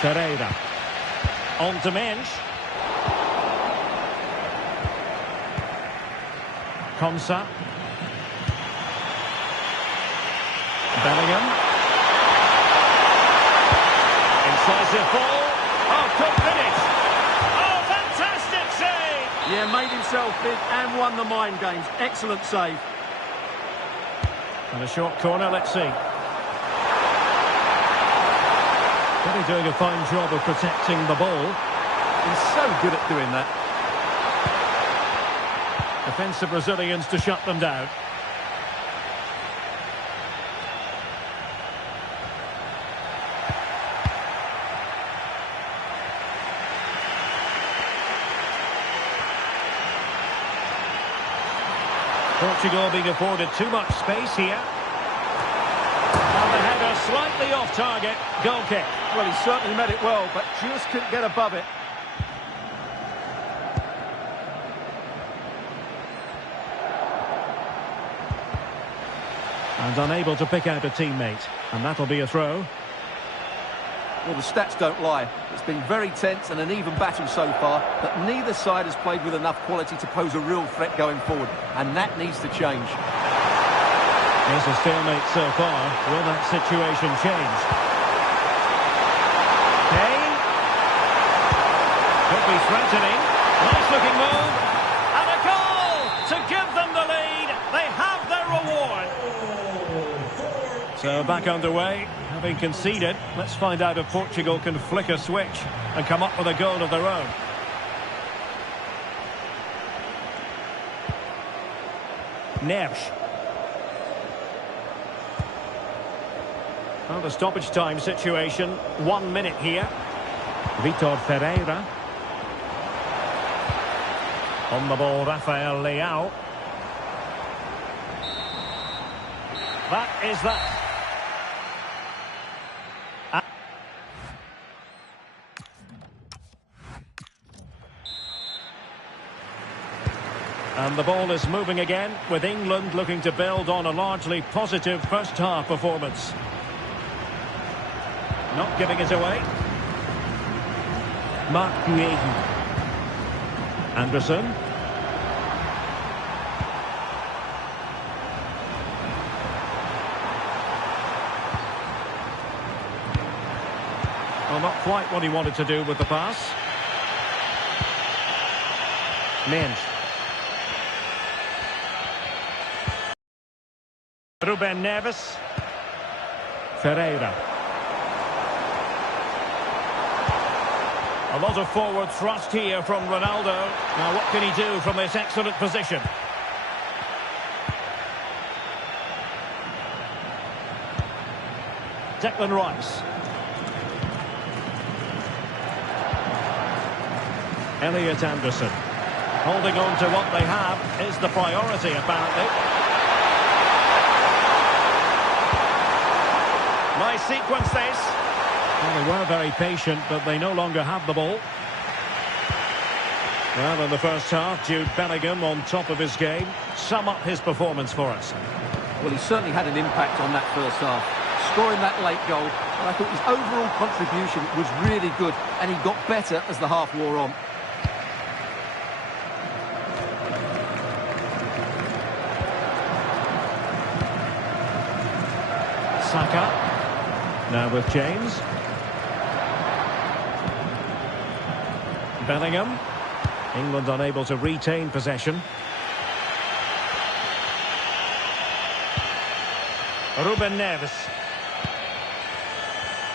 Ferreira. On to Mensch. Konsa. Bellingham. Incisive ball. Oh, good finish. Oh, fantastic save! Yeah, made himself big and won the mind games. Excellent save. And a short corner, let's see. Really doing a fine job of protecting the ball. He's so good at doing that. Defensive Brazilians to shut them down. Portugal being afforded too much space here. And the header slightly off target. Goal kick. Well, he certainly met it well, but just couldn't get above it. And unable to pick out a teammate. And that'll be a throw. Well, the stats don't lie. It's been very tense and an even battle so far, but neither side has played with enough quality to pose a real threat going forward, and that needs to change. There's a stalemate so far. Will that situation change? Kane. Could be threatening. Nice looking move. And a goal to give them the lead. They have their reward. So back underway. Having conceded, let's find out if Portugal can flick a switch and come up with a goal of their own. Neves. Well, the stoppage time situation, 1 minute here. Vitor Ferreira. On the ball, Rafael Leao. That is that. And the ball is moving again, with England looking to build on a largely positive first-half performance. Not giving it away. Marc Guehi. Anderson. Well, not quite what he wanted to do with the pass. Mensch. Ruben Neves. Ferreira. A lot of forward thrust here from Ronaldo. Now what can he do from this excellent position? Declan Rice. Elliot Anderson. Holding on to what they have is the priority, apparently. Nice sequence, this. Well, they were very patient, but they no longer have the ball. Well, in the first half, Jude Bellingham on top of his game. Sum up his performance for us. Well, he certainly had an impact on that first half. Scoring that late goal, and I thought his overall contribution was really good, and he got better as the half wore on. Saka. Now with James. Bellingham. England unable to retain possession. Ruben Neves.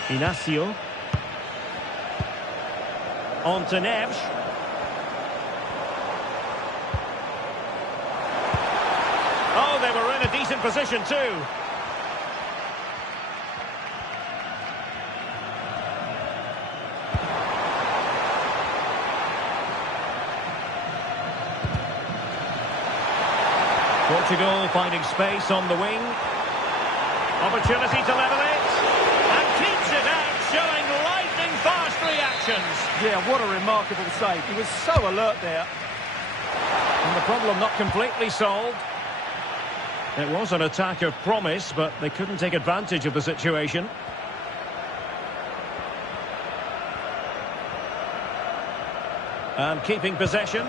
Inacio. On to Neves. Oh, they were in a decent position too. Portugal finding space on the wing. Opportunity to level it. And keeps it out, showing lightning fast reactions. Yeah, what a remarkable save. He was so alert there. And the problem not completely solved. It was an attack of promise, but they couldn't take advantage of the situation. And keeping possession.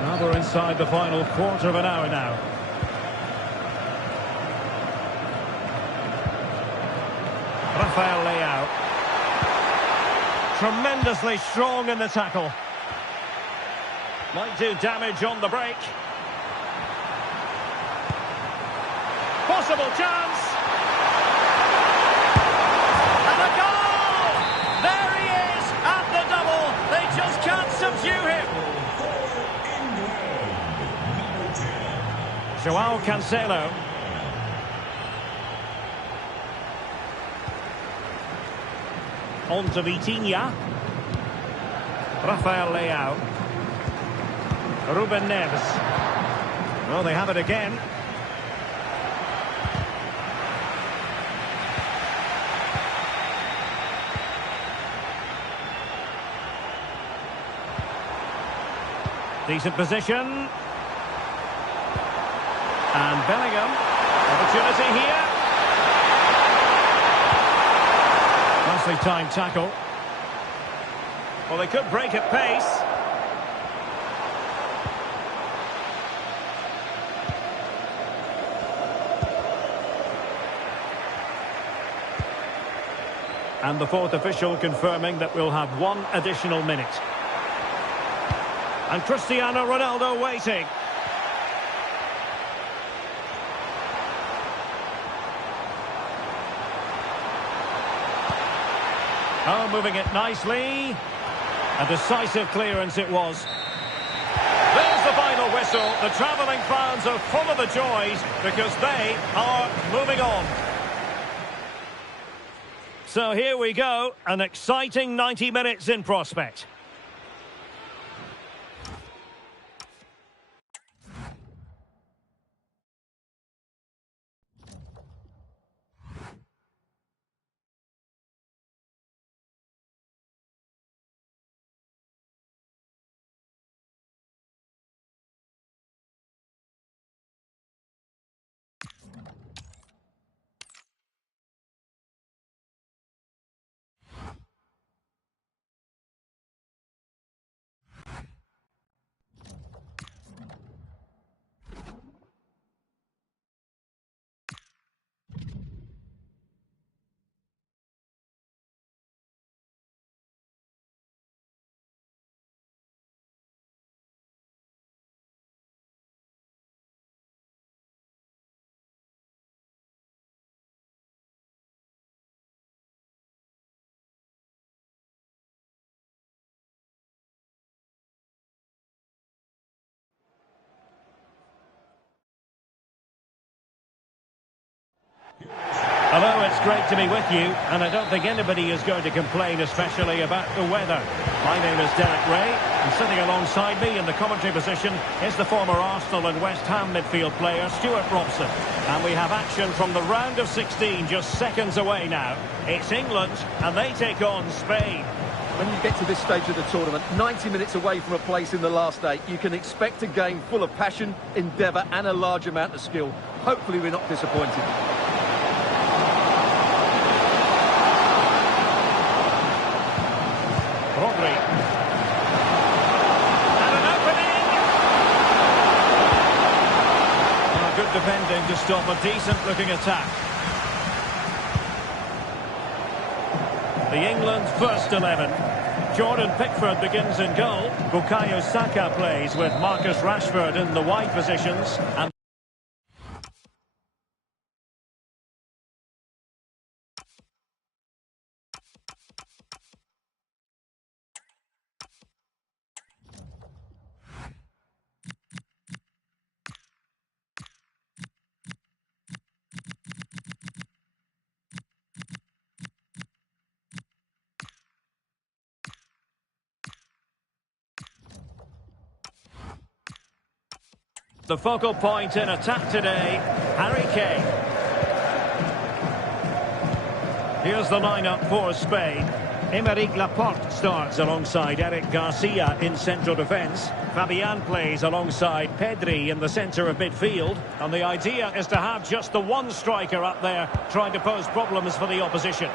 Now we're inside the final quarter of an hour now. Rafael Leao. Tremendously strong in the tackle. Might do damage on the break. Possible chance. And a goal! There he is at the double. They just can't subdue him. Joao Cancelo. On to Vitinha. Rafael Leao. Ruben Neves. Well, they have it again. Decent position. And Bellingham. Opportunity here. Nicely timed tackle. Well, they could break at pace. And the fourth official confirming that we'll have one additional minute. And Cristiano Ronaldo waiting. Oh, moving it nicely. A decisive clearance it was. There's the final whistle. The travelling fans are full of the joys because they are moving on. So here we go, an exciting 90 minutes in prospect. Hello, it's great to be with you, and I don't think anybody is going to complain, especially about the weather. My name is Derek Ray, and sitting alongside me in the commentary position is the former Arsenal and West Ham midfield player, Stuart Robson. And we have action from the round of 16 just seconds away now. It's England, and they take on Spain. When you get to this stage of the tournament, 90 minutes away from a place in the last 8, you can expect a game full of passion, endeavour and a large amount of skill. Hopefully we're not disappointed. Rodri. And an opening. Oh, good Good defending to stop a decent-looking attack. The England first 11. Jordan Pickford begins in goal. Bukayo Saka plays with Marcus Rashford in the wide positions. And the focal point in attack today, Harry Kane. Here's the lineup for Spain. Aymeric Laporte starts alongside Eric Garcia in central defence. Fabian plays alongside Pedri in the centre of midfield. And the idea is to have just the one striker up there trying to pose problems for the opposition.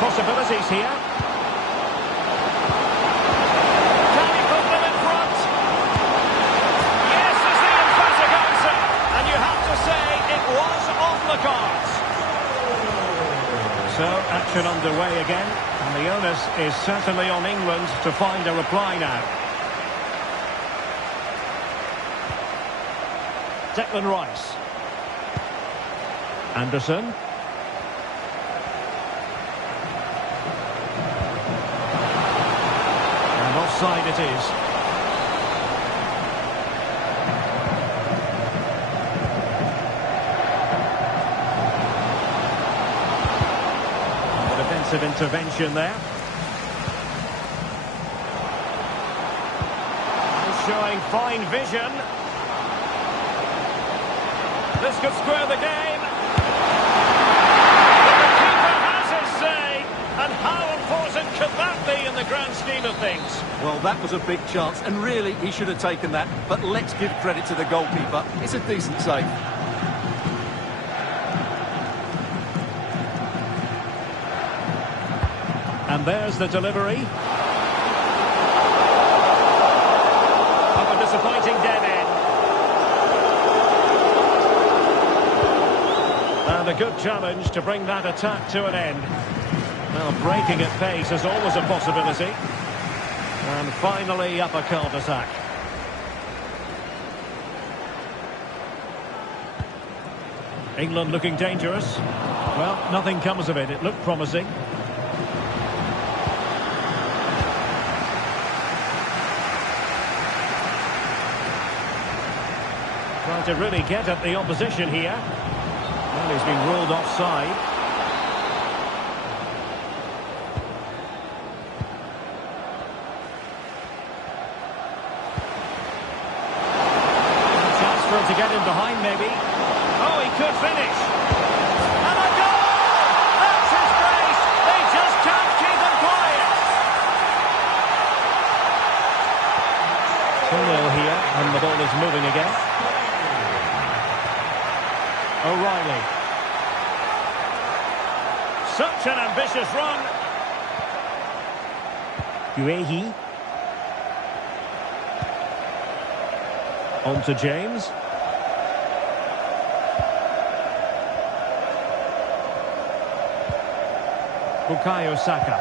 Possibilities here. Can he put them in front? Yes, is the emphatic answer. And you have to say it was on the cards. So, action underway again. And the onus is certainly on England to find a reply now. Declan Rice. Anderson. Offside it is. The defensive intervention there. Showing fine vision. This could square the game. The keeper has his say. And how important could that be in the grand scheme of things? Well, that was a big chance, and really, he should have taken that. But let's give credit to the goalkeeper. It's a decent save. And there's the delivery. Of a disappointing dead end. And a good challenge to bring that attack to an end. Well, breaking at pace is always a possibility. And finally, up a cul-de-sac. England looking dangerous. Well, nothing comes of it. It looked promising. Trying to really get at the opposition here. Well, he's been ruled offside. To get in behind, maybe. Oh, he could finish. And a goal! That's his brace. They just can't keep him quiet. 2-0 here, and the ball is moving again. O'Reilly. Such an ambitious run. Guehi. On to James. Bukayo Saka.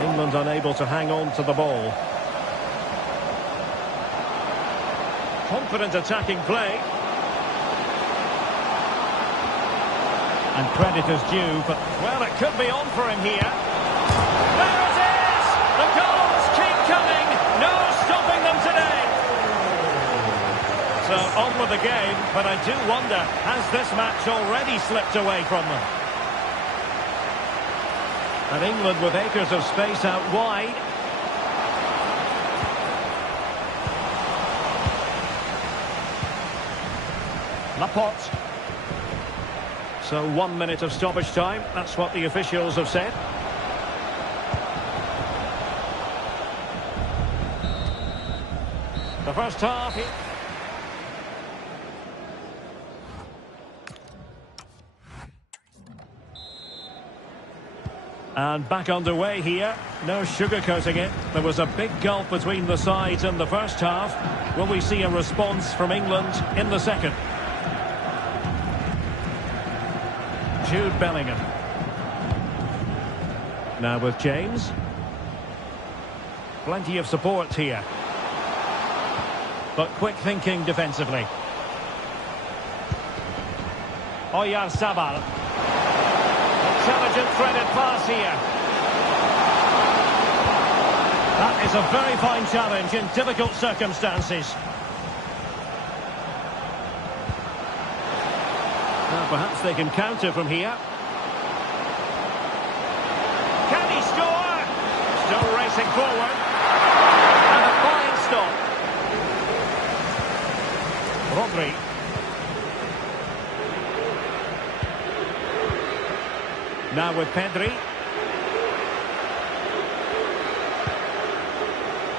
England unable to hang on to the ball. Confident attacking play. And credit is due, but, well, it could be on for him here. There it is! The goals keep coming. No stopping them today. So, on with the game, but I do wonder, has this match already slipped away from them? And England with acres of space out wide. Laporte. So 1 minute of stoppage time. That's what the officials have said. The first half. And back underway here. No sugarcoating it. There was a big gulf between the sides in the first half. Will we see a response from England in the second? Jude Bellingham. Now with James. Plenty of support here. But quick thinking defensively. Oyarzabal. Intelligent threaded pass here. That is a very fine challenge in difficult circumstances. Well, perhaps they can counter from here. Can he score? Still racing forward. And a fine stop. Rodri. Now with Pedri.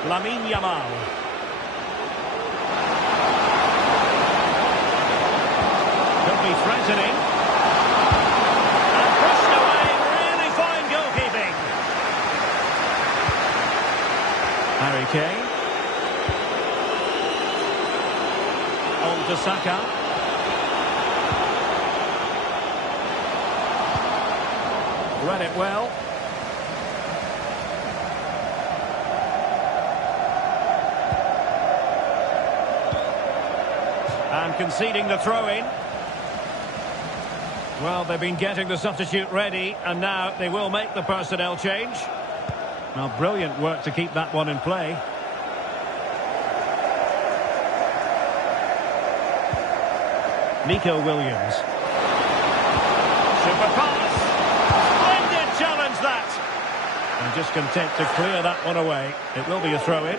Lamine Yamal. Could be threatening. And pushed away. Really fine goalkeeping. Harry Kane. On to Saka. Read it well. And conceding the throw-in. Well, they've been getting the substitute ready, and now they will make the personnel change. Well, brilliant work to keep that one in play. Nico Williams. Super pass. Challenge that. And just content to clear that one away. It will be a throw-in.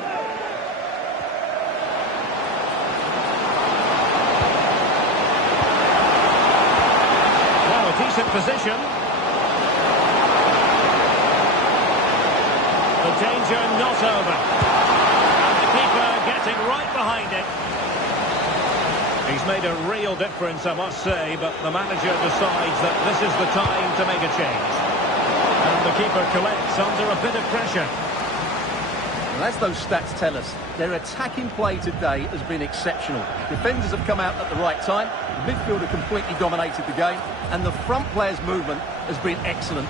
Well, a decent position. The danger not over. And the keeper getting right behind it. He's made a real difference, I must say, but the manager decides that this is the time to make a change. And the keeper collects under a bit of pressure. Well, as those stats tell us, their attacking play today has been exceptional. Defenders have come out at the right time, the midfielder completely dominated the game, and the front players' movement has been excellent.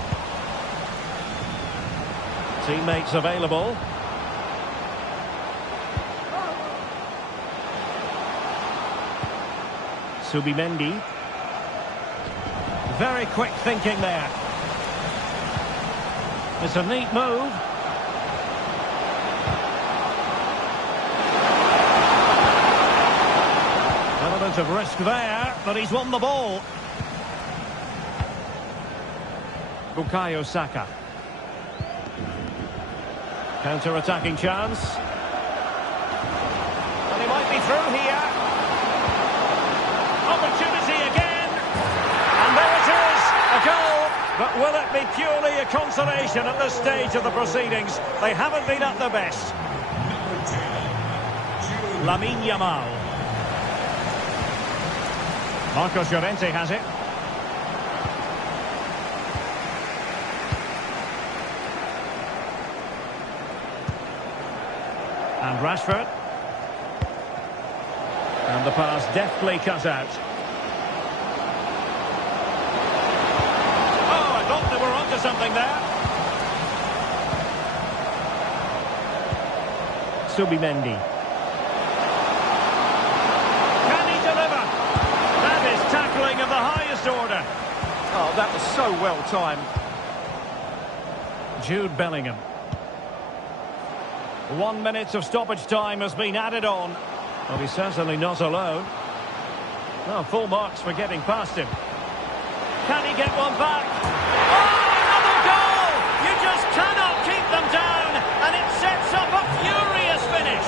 Teammates available. Subimendi. Very quick thinking there. It's a neat move. Element of risk there, but he's won the ball. Bukayo Saka. Counter-attacking chance. And he might be through here. Opportunity again. And there it is, a goal. But will it be purely a consolation at this stage of the proceedings? They haven't been at their best. Lamine Yamal. Marcos Llorente has it. And Rashford. And the pass deftly cut out. We're onto something there. Subimendi. Can he deliver? That is tackling of the highest order. Oh, that was so well timed. Jude Bellingham. 1 minute of stoppage time has been added on. Well, he's certainly not alone. Well, full marks for getting past him. Can he get one back? Cannot keep them down, and it sets up a furious finish.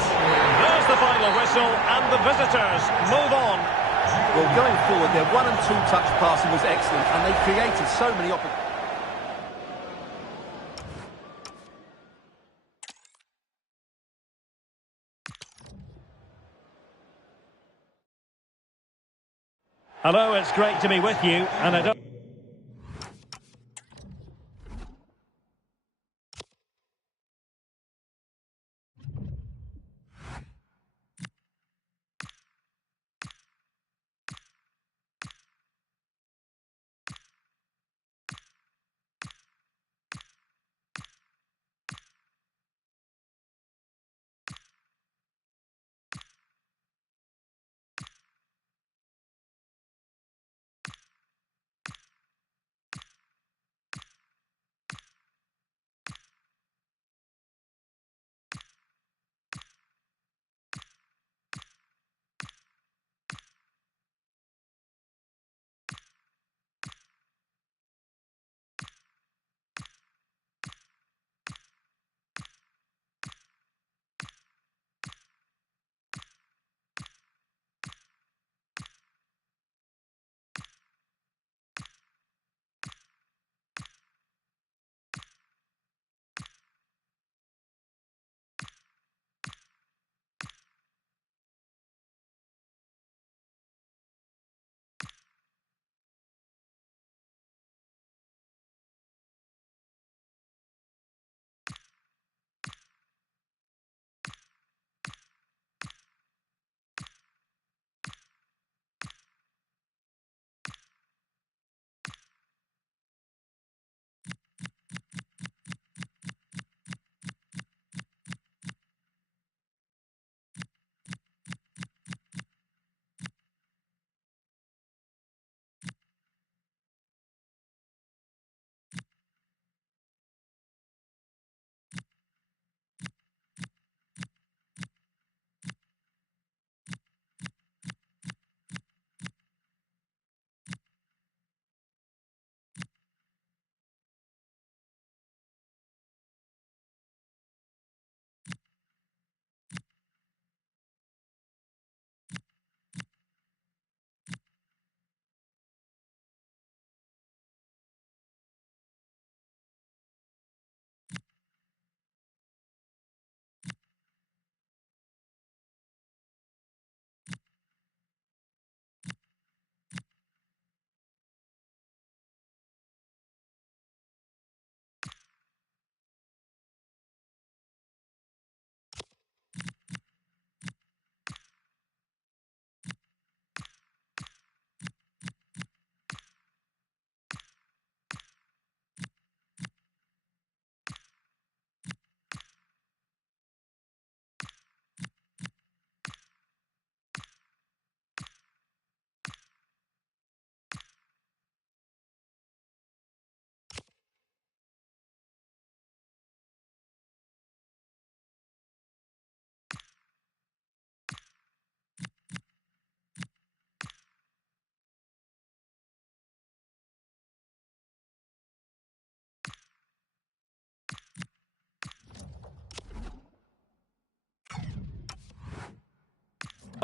There's the final whistle, and the visitors move on. Well, going forward, their 1- and 2-touch passing was excellent, and they created so many opportunities. Hello, it's great to be with you, and I don't...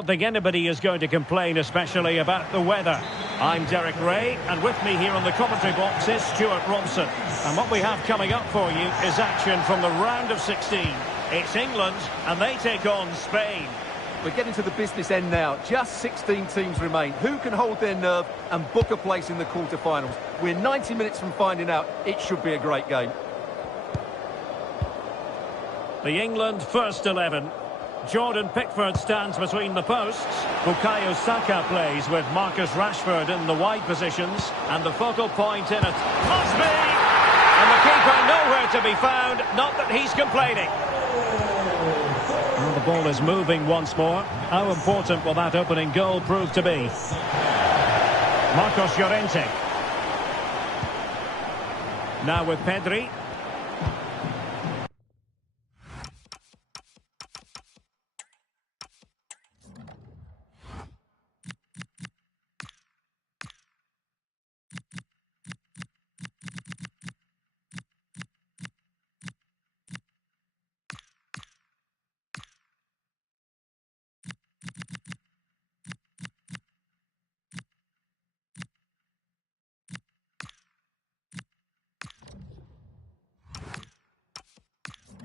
don't think anybody is going to complain, especially about the weather. I'm Derek Ray, and with me here on the commentary box is Stuart Robson. And what we have coming up for you is action from the round of 16. It's England, and they take on Spain. We're getting to the business end now. Just 16 teams remain. Who can hold their nerve and book a place in the quarter-finals? We're 90 minutes from finding out. It should be a great game. The England first 11. Jordan Pickford stands between the posts. Bukayo Saka plays with Marcus Rashford in the wide positions. And the focal point in it must be! And the keeper nowhere to be found. Not that he's complaining. Well, the ball is moving once more. How important will that opening goal prove to be? Marcos Llorente. Now with Pedri.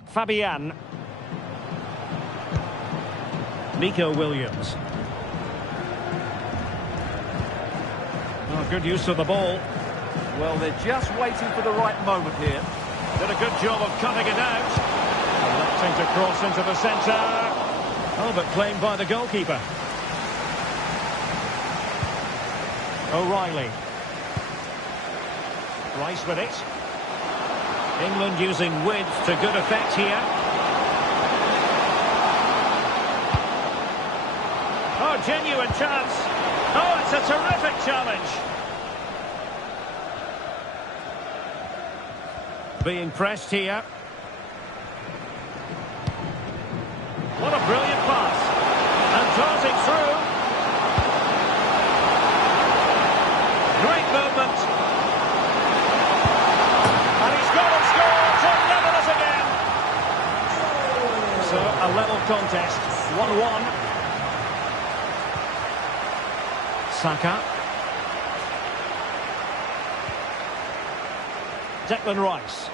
Fabian. Nico Williams. Oh, good use of the ball. Well, they're just waiting for the right moment here. Did a good job of cutting it out. Electing to cross into the centre. Oh, but claimed by the goalkeeper. O'Reilly. Rice with it. England using width to good effect here. Oh, genuine chance. Oh, it's a terrific challenge. Being pressed here. What a brilliant pass. And darting through. Great movement. A level contest, 1-1. Saka. Declan Rice.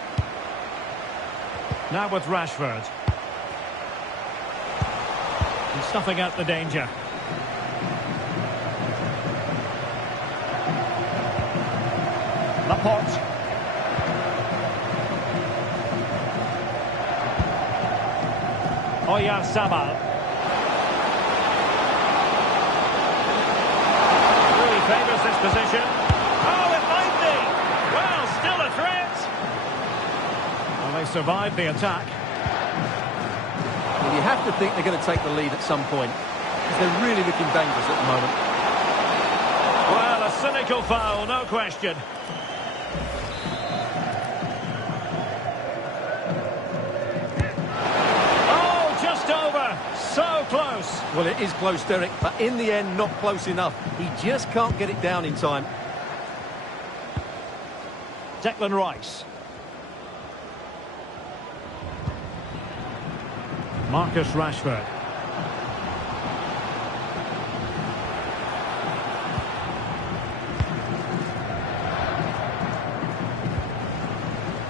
Now with Rashford. And snuffing out the danger. Laporte. Oyarzabal. Really favours this position. Oh, it might be. Well, still a threat. Well, they survived the attack. Well, you have to think they're going to take the lead at some point. They're really looking dangerous at the moment. Well, a cynical foul, no question. So close. Well, it is close, Derek, but in the end, not close enough. He just can't get it down in time. Declan Rice. Marcus Rashford.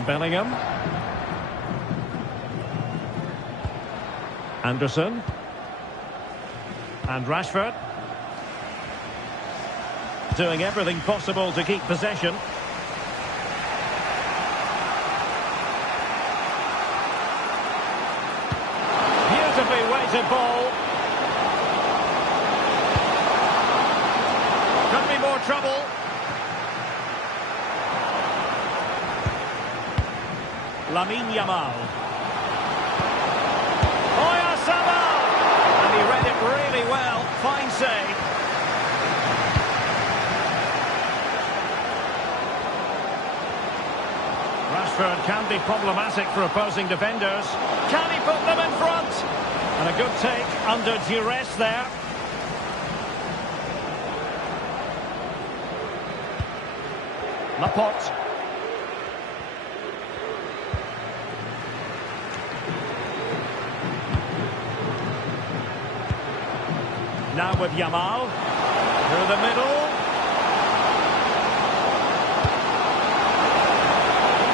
Bellingham. Anderson. And Rashford. Doing everything possible to keep possession. Beautifully weighted ball. Could be more trouble. Lamine Yamal. And he read it really well. Fine save. Rashford can be problematic for opposing defenders. Can he put them in front? And a good take under duress there. Laporte. Now with Yamal. Through the middle.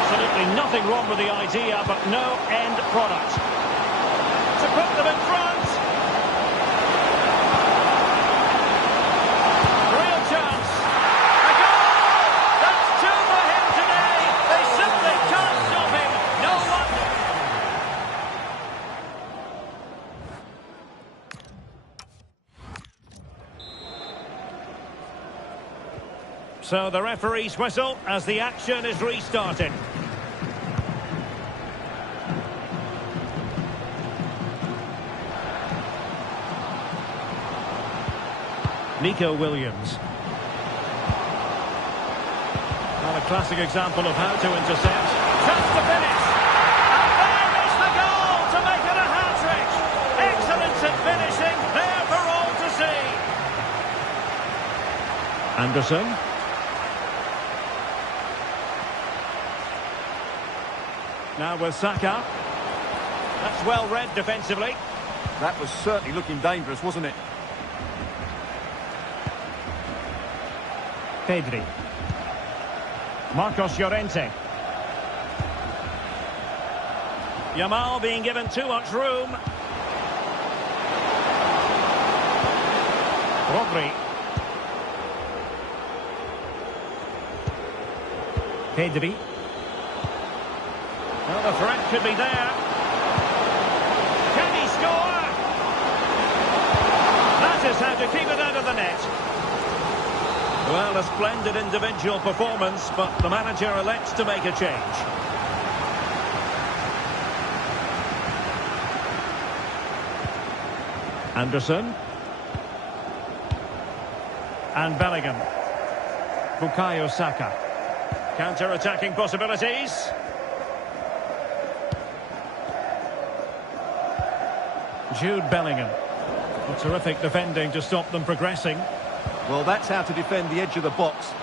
Absolutely nothing wrong with the idea, but no end product. To put them in front. Real chance. A goal! That's two for him today. They simply can't stop him. No wonder. So the referee's whistle as the action is restarted. Nico Williams. Not a classic example of how to intercept. Chance to finish. And there is the goal to make it a hat-trick. Excellence in finishing, there for all to see. Anderson. Now with Saka. That's well read defensively. That was certainly looking dangerous, wasn't it? Pedri. Marcos Llorente. Yamal being given too much room. Rodri. Pedri. Well, the threat could be there. Can he score? That is how to keep it out of the net. Well, a splendid individual performance, but the manager elects to make a change. Anderson. And Bellingham. Bukayo Saka. Counter-attacking possibilities. Jude Bellingham. Well, terrific defending to stop them progressing. Well, that's how to defend the edge of the box.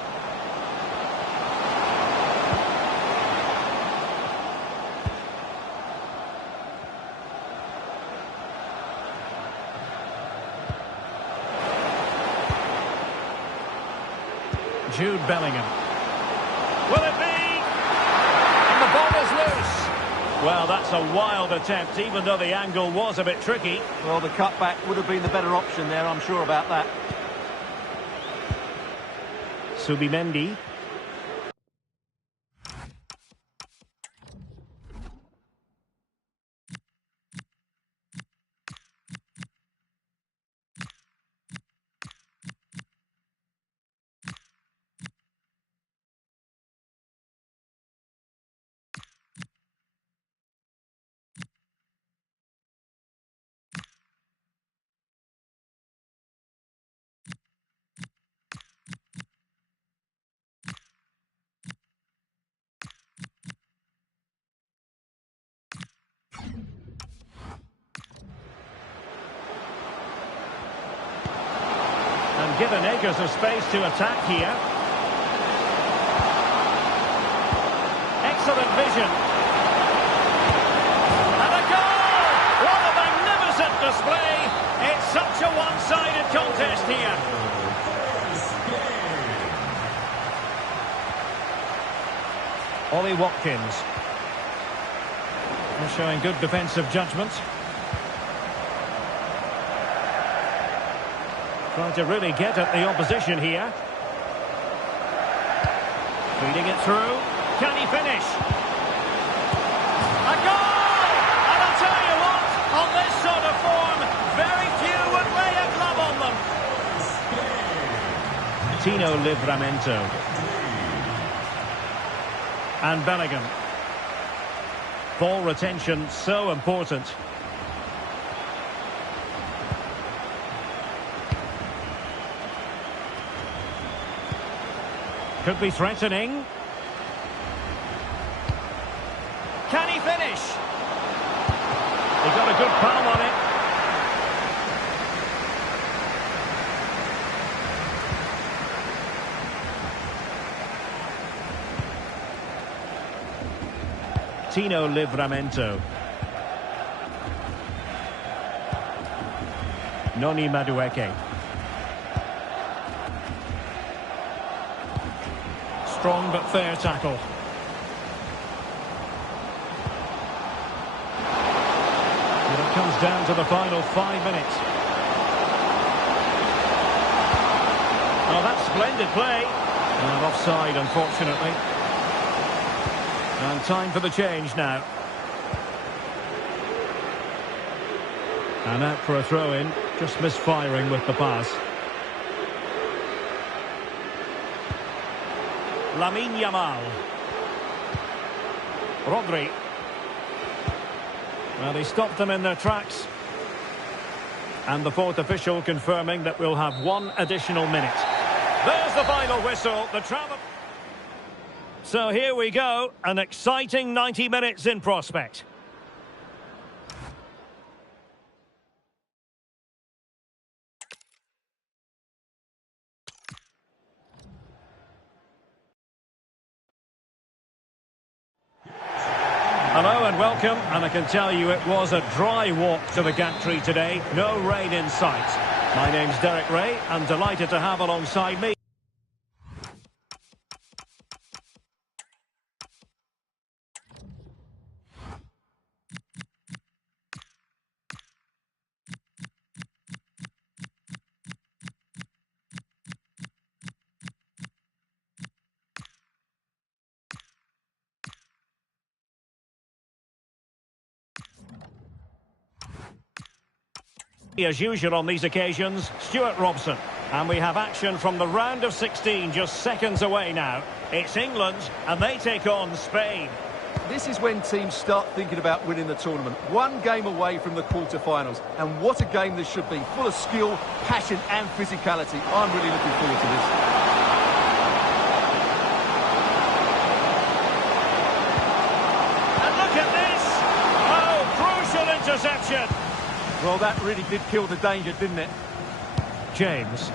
Jude Bellingham. Will it be? And the ball is loose. Well, that's a wild attempt, even though the angle was a bit tricky. Well, the cutback would have been the better option there, I'm sure about that. Subimendi. And given acres of space to attack here. Excellent vision. And a goal! What a magnificent display! It's such a one-sided contest here. Ollie Watkins. They're showing good defensive judgment. Trying to really get at the opposition here. Feeding it through. Can he finish? A goal! And I'll tell you what, on this sort of form, very few would lay a glove on them. Tino Livramento. And Bellingham. Ball retention so important. Could be threatening. Can he finish? He got a good palm on it. Tino Livramento. Noni Madueke. Strong but fair tackle. And it comes down to the final 5 minutes. Oh, that's splendid play. And offside, unfortunately. And time for the change now. And out for a throw-in, just misfiring with the pass. Lamine Yamal. Rodri. Well, he stopped them in their tracks. And the fourth official confirming that we'll have 1 additional minute. There's the final whistle. The travel. So here we go. An exciting 90 minutes in prospect. Hello and welcome, and I can tell you it was a dry walk to the gantry today. No rain in sight. My name's Derek Ray, and delighted to have alongside me. As usual on these occasions, Stuart Robson. And we have action from the round of 16 just seconds away now. It's England, and they take on Spain. This is when teams start thinking about winning the tournament. 1 game away from the quarter-finals. And what a game this should be. Full of skill, passion and physicality. I'm really looking forward to this. And look at this! Oh, crucial interception! Well, that really did kill the danger, didn't it? James.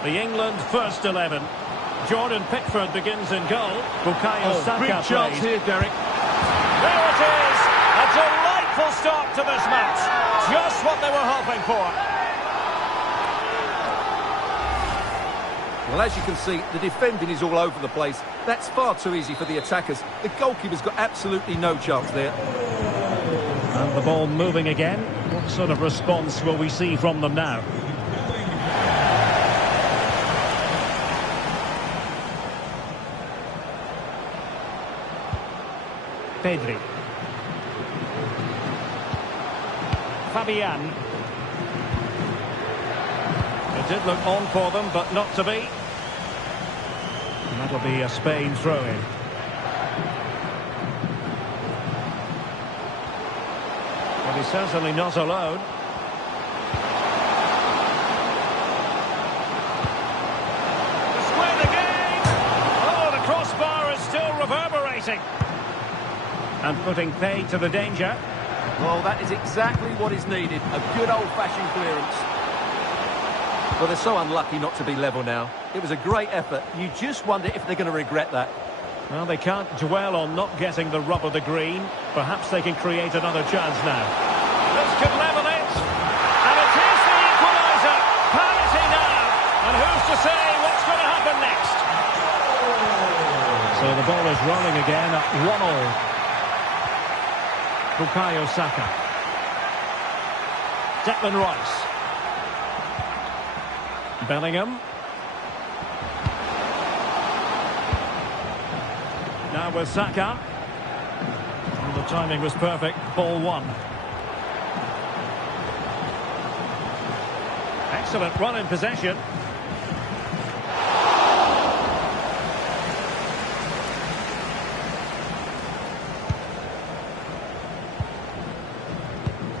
The England first 11. Jordan Pickford begins in goal. Bukayo Saka big chance plays. here, Derek. There it is! A delightful start to this match. Just what they were hoping for. Well, as you can see, the defending is all over the place. That's far too easy for the attackers. The goalkeeper's got absolutely no chance there. And the ball moving again. What sort of response will we see from them now? Pedri. Fabian. It did look on for them, but not to be. And that'll be a Spain throw-in. But he's certainly not alone. To square the game! Oh, the crossbar is still reverberating. And putting pay to the danger. Well, that is exactly what is needed. A good old-fashioned clearance. Well, they're so unlucky not to be level now. It was a great effort. You just wonder if they're going to regret that. Well, they can't dwell on not getting the rub of the green. Perhaps they can create another chance now. This could level it. And it is the equaliser. Penalty now. And who's to say what's going to happen next? So the ball is rolling again at 1-1. Bukayo Saka. Declan Rice. Bellingham. Now with Saka. And the timing was perfect. Ball 1. Excellent run in possession.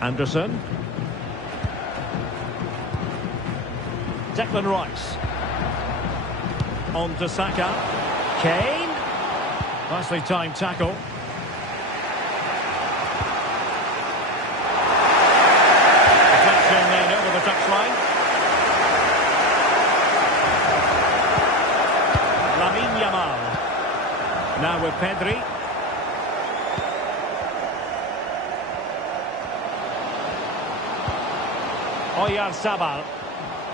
Anderson. Declan Rice. On to Saka. Kane. Nicely timed tackle. Deflection then over the touchline. Lamine Yamal. Now with Pedri. Oyarzabal.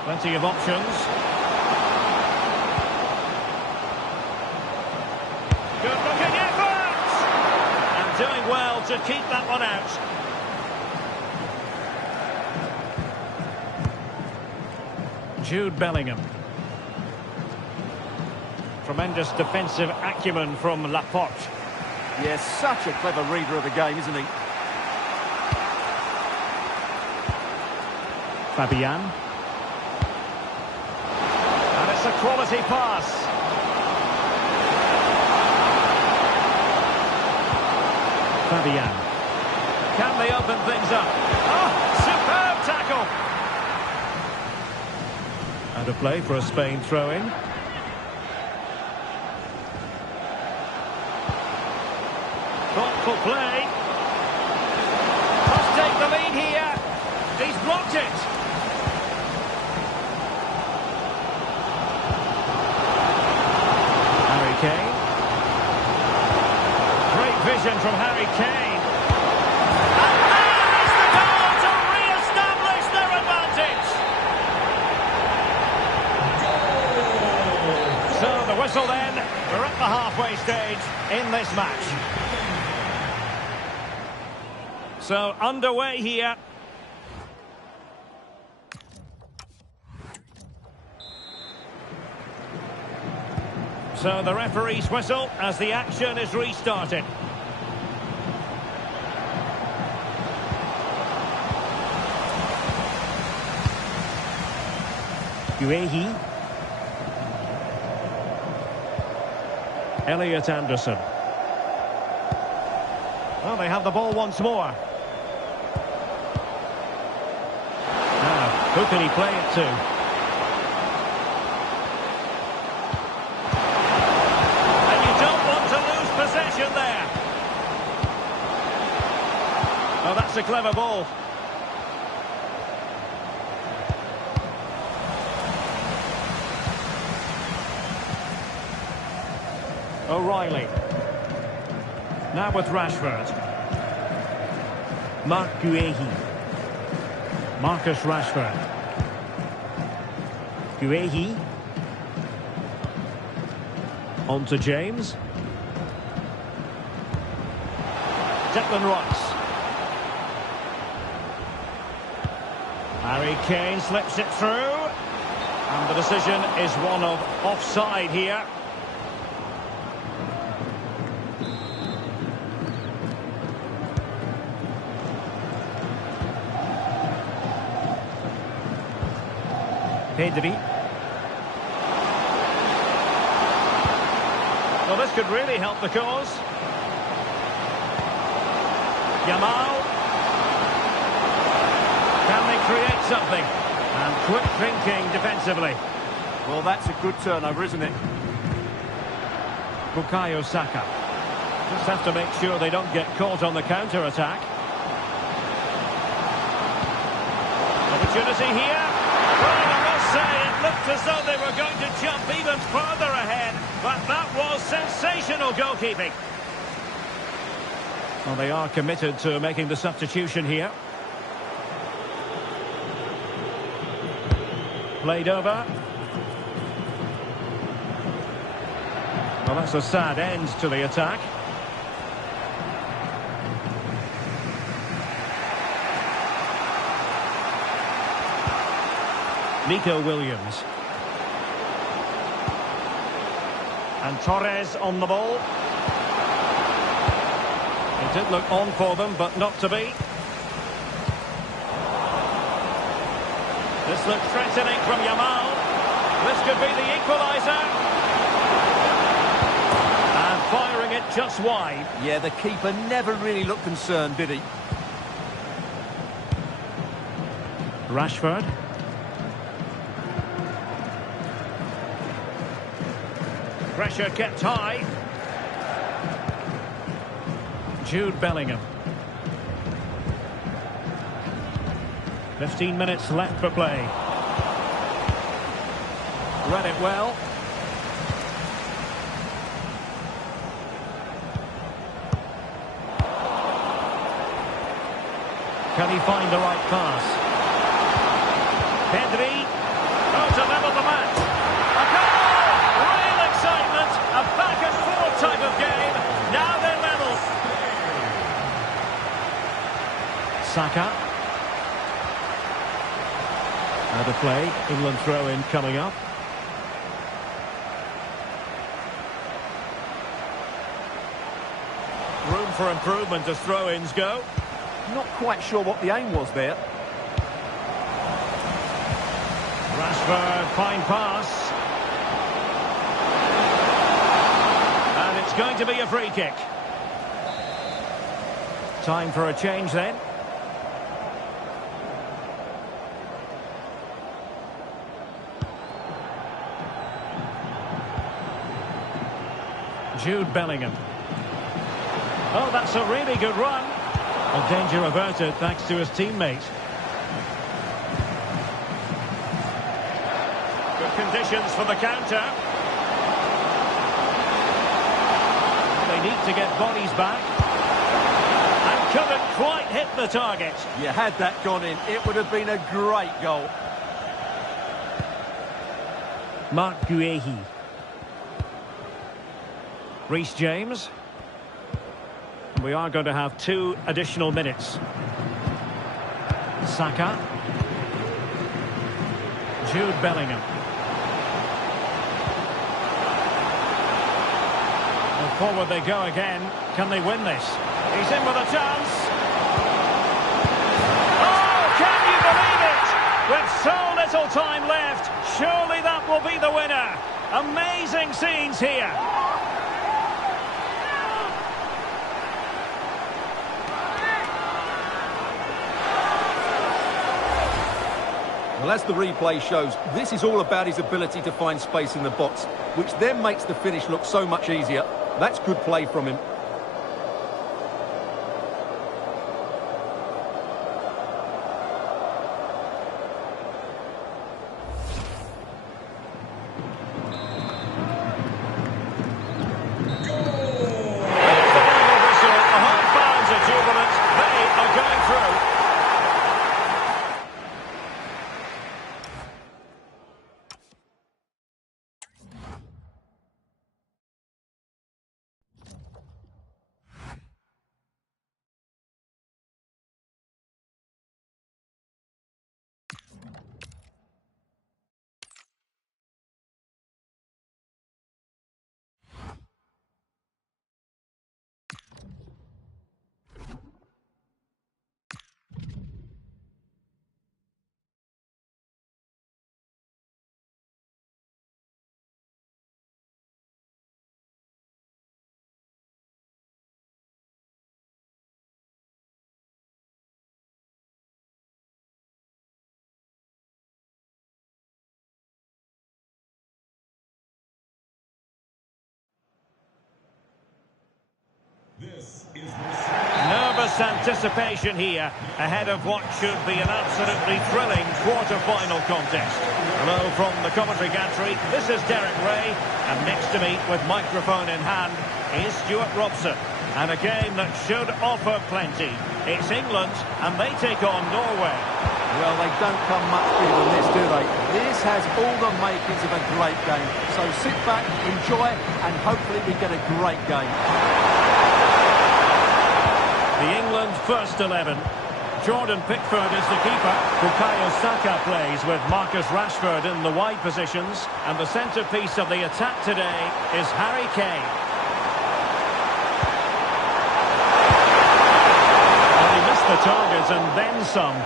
Plenty of options. Good looking effort! And doing well to keep that one out. Jude Bellingham. Tremendous defensive acumen from Laporte. Yes, such a clever reader of the game, isn't he? Fabian. And it's a quality pass. Fabian. Can they open things up? Oh, superb tackle! Out of play for a Spain throw-in. Thoughtful play. Must take the lead here. He's blocked it. Harry Kane. Great vision from Harry Kane. And there is the goal to re-establish their advantage. So the whistle then. We're at the halfway stage in this match. So underway here. So the referee's whistle as the action is restarted. Guehi. Elliot Anderson. Well, they have the ball once more. Who can he play it to? And you don't want to lose possession there. Oh, that's a clever ball. O'Reilly. Now with Rashford. Marc Guehi. Marcus Rashford. Guehi. On to James. Declan Rice. Harry Kane slips it through. And the decision is one of offside here. Pedri. Well, this could really help the cause. Yamal. Can they create something? And quick thinking defensively. Well, that's a good turnover, isn't it? Bukayo Saka. Just have to make sure they don't get caught on the counter-attack. Opportunity here. Well, I must say, it looked as though they were going to jump even further ahead, but that was sensational goalkeeping. Well, they are committed to making the substitution here. Played over. Well, that's a sad end to the attack. Nico Williams. And Torres on the ball. It did look on for them, but not to be. This looks threatening from Yamal. This could be the equaliser. And firing it just wide. Yeah, the keeper never really looked concerned, did he? Rashford. Pressure kept high. Jude Bellingham. 15 minutes left for play. Read it well. Can he find the right pass? Pedri. Oh, to level the match. A goal! Real excitement. A back and forth type of game. Now they're level. Saka. Out of play. England throw-in coming up. Room for improvement as throw-ins go. Not quite sure what the aim was there. Rashford, fine pass. And it's going to be a free kick. Time for a change then. Jude Bellingham. Oh, that's a really good run. And danger averted thanks to his teammate. Good conditions for the counter. They need to get bodies back. And couldn't quite hit the target. You had that gone in, it would have been a great goal. Mark Guehi. Reece James. We are going to have 2 additional minutes. Saka. Jude Bellingham. And forward they go again. Can they win this? He's in with a chance. Oh, can you believe it? With so little time left, surely that will be the winner. Amazing scenes here. Well, as the replay shows, this is all about his ability to find space in the box, which then makes the finish look so much easier. That's good play from him. Nervous anticipation here ahead of what should be an absolutely thrilling quarter-final contest. Hello from the commentary gantry. This is Derek Ray, and next to me with microphone in hand is Stuart Robson. And a game that should offer plenty. It's England, and they take on Norway. Well, they don't come much bigger than this, do they? This has all the makings of a great game. So sit back, enjoy, and hopefully we get a great game. The England first 11. Jordan Pickford is the keeper. Bukayo Saka plays with Marcus Rashford in the wide positions. And the centrepiece of the attack today is Harry Kane. And he missed the target and then some.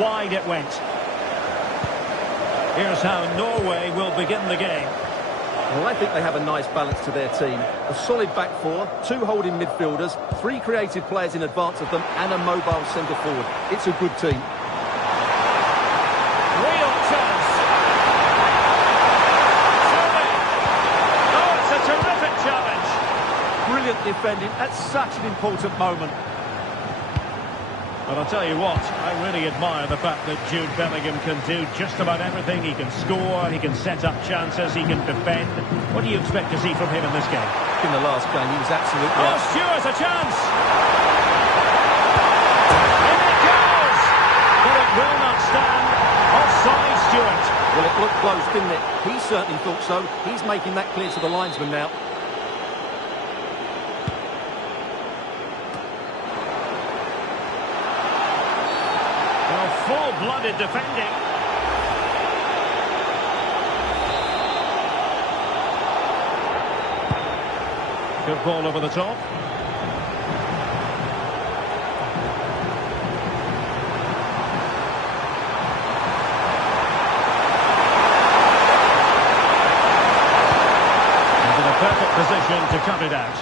Wide it went. Here's how Norway will begin the game. Well, I think they have a nice balance to their team. A solid back four, 2 holding midfielders, 3 creative players in advance of them, and a mobile centre-forward. It's a good team. Real chance. Surely. Oh, it's a terrific challenge. Brilliant defending at such an important moment. But I'll tell you what, I really admire the fact that Jude Bellingham can do just about everything. He can score, he can set up chances, he can defend. What do you expect to see from him in this game? In the last game, he was absolutely... Oh, Stuart, a chance! In it goes! But it will not stand. Offside, Stuart. Well, it looked close, didn't it? He certainly thought so. He's making that clear to the linesman now. Well, full-blooded defending. Good ball over the top. Perfect position to cut it out.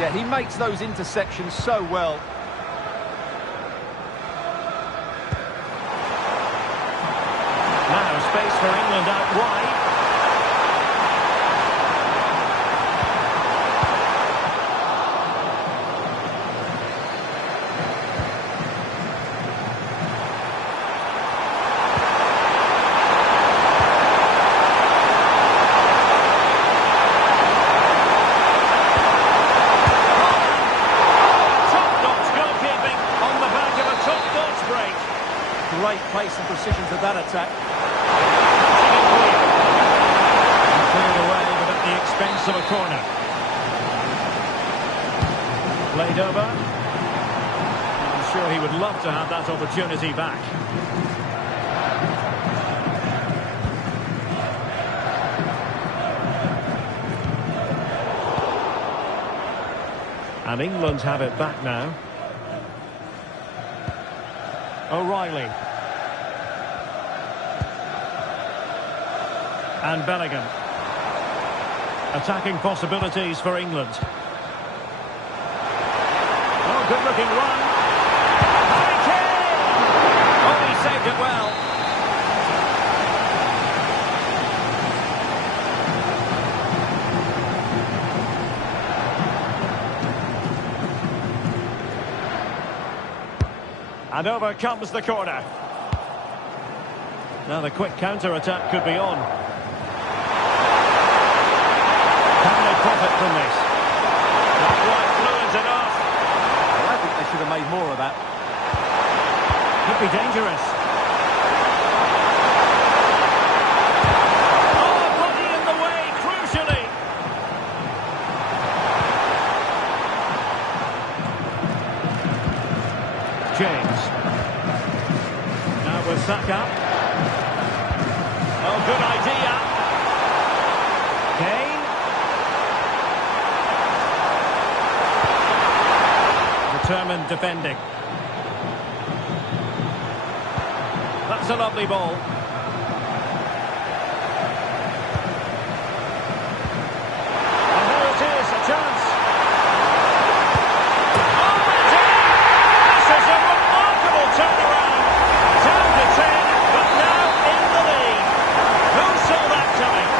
Yeah, he makes those intersections so well. Now space for England out wide. Great pace and precision to that attack. Cleared away, but at the expense of a corner. Played over. I'm sure he would love to have that opportunity back. And England have it back now. O'Reilly. And Bellingham. Attacking possibilities for England. Oh, good-looking run. Harry Kane! Oh, he saved it well. And over comes the corner. Now the quick counter-attack could be on. Can they profit from this? Not quite fluent enough. Well, I think they should have made more of that. Could be dangerous. Oh, body in the way, crucially. James. Now with Saka. Oh, good idea. Kane. Determined defending. That's a lovely ball. And there it is, a chance. Oh, indeed! This is a remarkable turnaround. Down to 10, but now in the lead. Who saw that coming?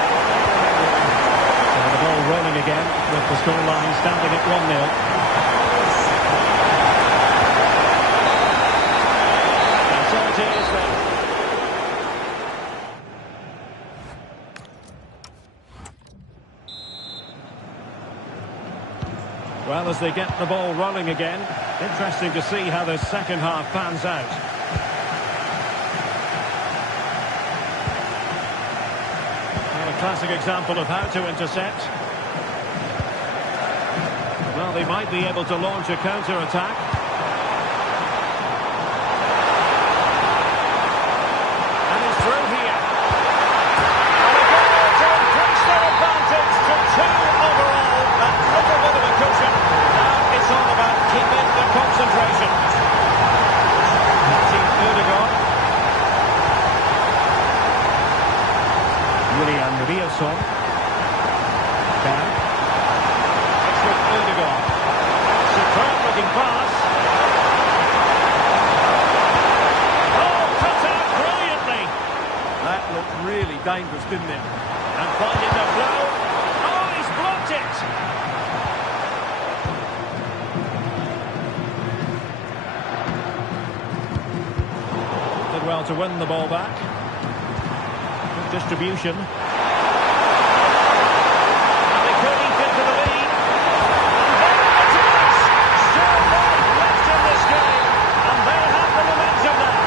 The ball rolling again with the scoreline standing at 1-0. Well, as they get the ball rolling again, interesting to see how the second half pans out. Well, a classic example of how to intercept. Well, they might be able to launch a counter-attack. And he's through here. And a goal to increase their advantage to 2 overall. That little bit of a cushion. Now it's all about keeping the concentration. Team Ødegaard. Willian Rielson. Down. It's with Ødegaard. Superb looking pass. Oh, cut out brilliantly. That looked really dangerous, didn't it? And finding the flow. Oh, he's blocked it. Did well to win the ball back. Good distribution. And they could eat into the lead. And there it is! Still life left in this game. And they have the momentum now.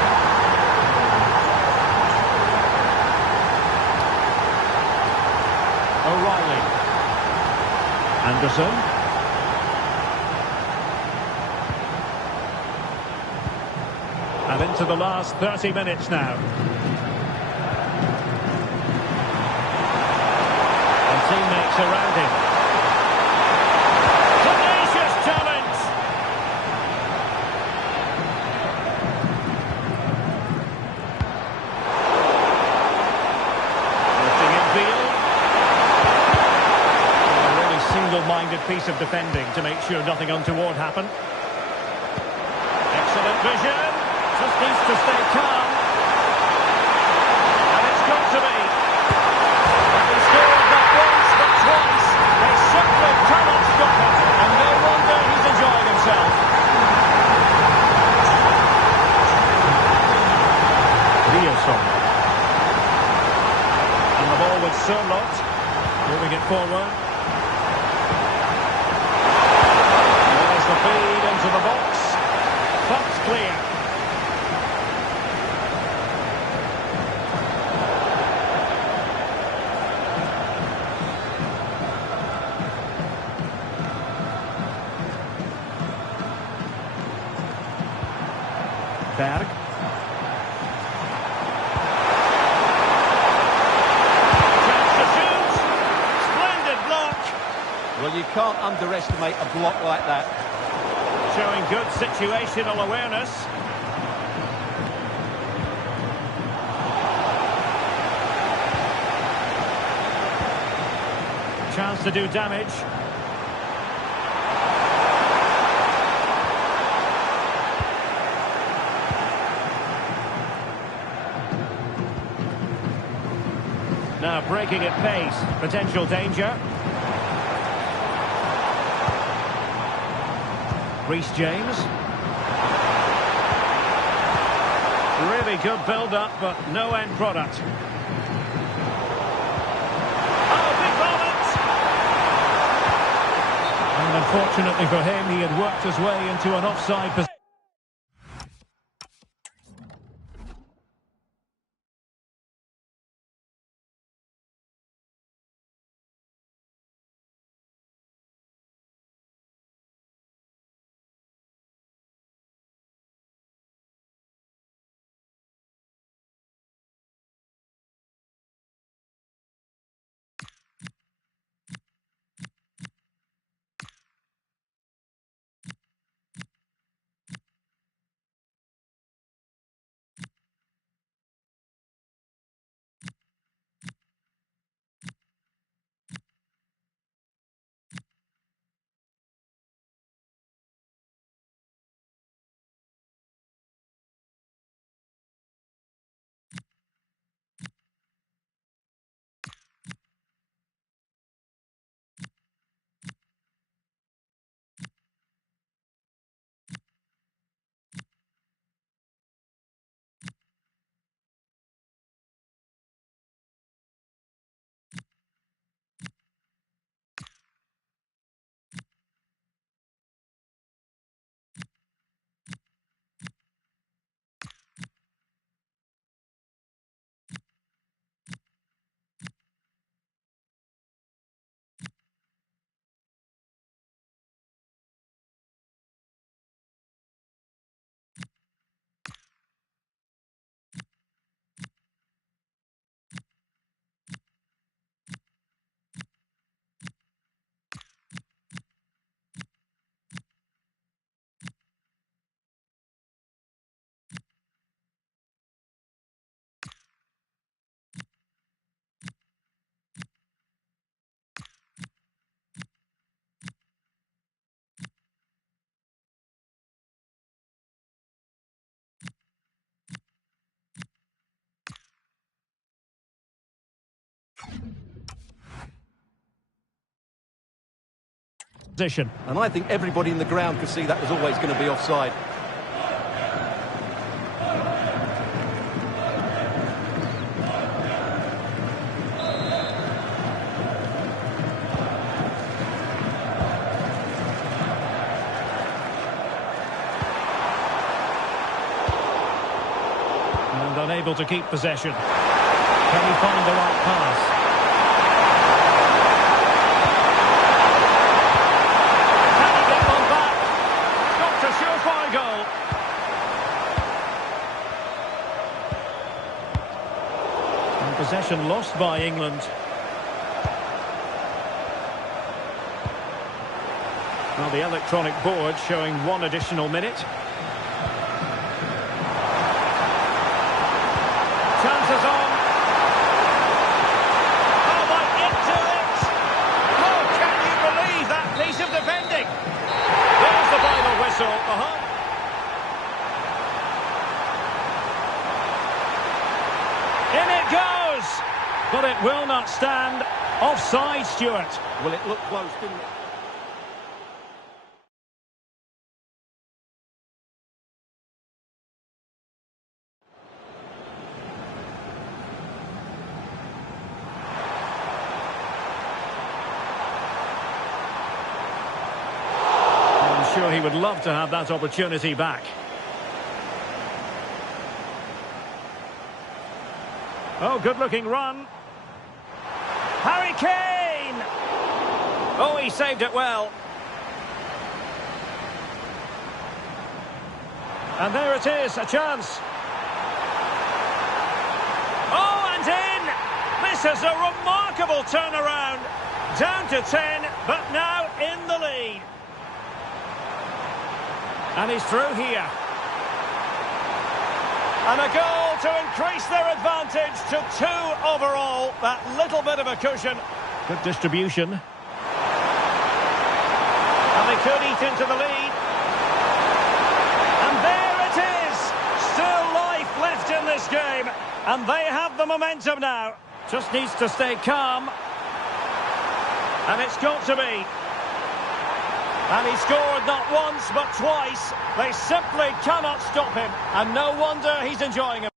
Anderson. And into the last 30 minutes now. And teammates around him. Tenacious challenge! Lifting infield. A really single-minded piece of defending to make sure nothing untoward happened. Excellent vision. Just needs to stay calm. And it's got to be. And he scored not once but twice. They simply cannot stop him. And no wonder he's enjoying himself. Riosson. And the ball with Sørloth. Moving it forward. There's the feed into the box. That's clear. Berg. Chance to shoot. Splendid block. Well, you can't underestimate a block like that. Showing good situational awareness. Chance to do damage. Now breaking at pace, potential danger. Reece James. Really good build-up, but no end product. Oh, big moment! And unfortunately for him, he had worked his way into an offside position. Position. And I think everybody in the ground could see that was always going to be offside. And unable to keep possession. Can he find the right pass? And possession lost by England. Well, the electronic board showing 1 additional minute. Chances on. Oh, might into it. Oh, can you believe that piece of defending? There's the final whistle. In it goes. But it will not stand. Offside, Stuart. Well, it looked close, didn't it? Sure, he would love to have that opportunity back. Oh, good-looking run. Harry Kane! Oh, he saved it well. And there it is, a chance. Oh, and in! This is a remarkable turnaround. Down to 10, but now in the lead. And he's through here. And a goal to increase their advantage to 2 overall. That little bit of a cushion. Good distribution. And they could eat into the lead. And there it is. Still life left in this game. And they have the momentum now. Just needs to stay calm. And it's got to be. And he scored not once, but twice. They simply cannot stop him. And no wonder he's enjoying him.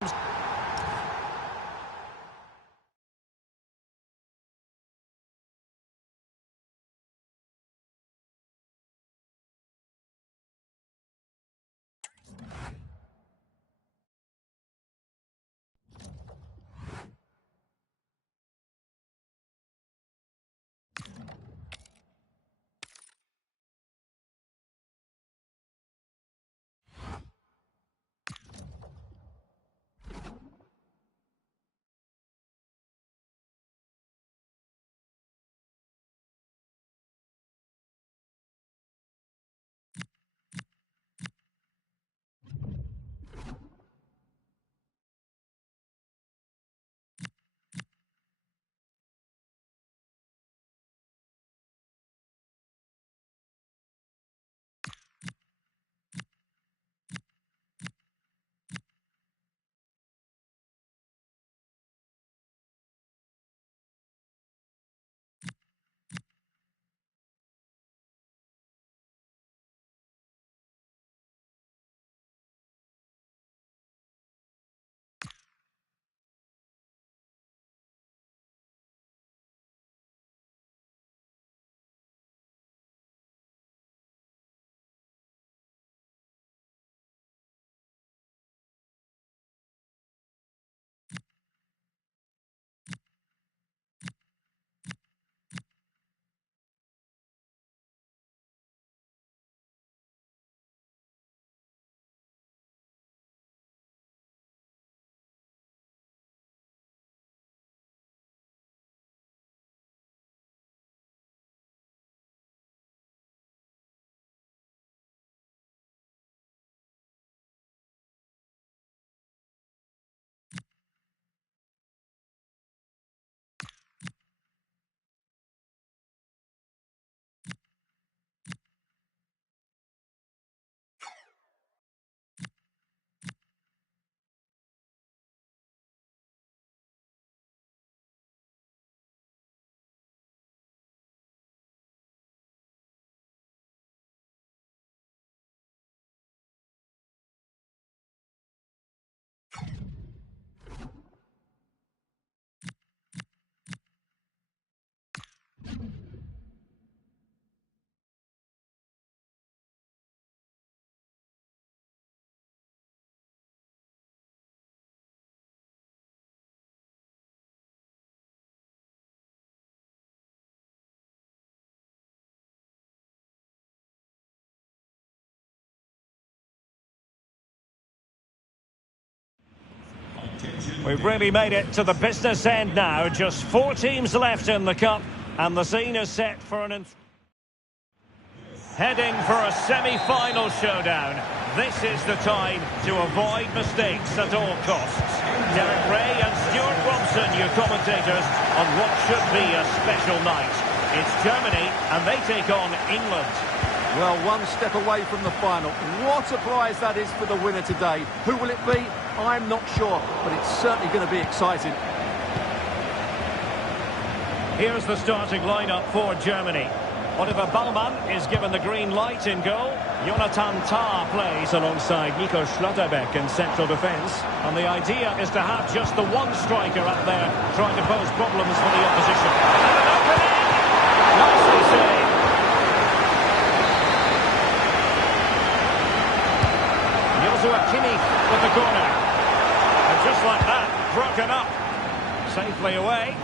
We've really made it to the business end now. Just 4 teams left in the Cup, and the scene is set for heading for a semi-final showdown. This is the time to avoid mistakes at all costs. Derek Ray and Stuart Robson, your commentators, on what should be a special night. It's Germany, and they take on England. Well, one step away from the final. What a prize that is for the winner today. Who will it be? I'm not sure, but it's certainly going to be exciting. Here's the starting lineup for Germany. Oliver Baumann is given the green light in goal. Jonathan Tah plays alongside Nico Schlotterbeck in central defence. And the idea is to have just the one striker up there trying to pose problems for the opposition. And an opening! Nicely saved. Joshua Kimmich with the corner. And just like that, broken up. Safely away.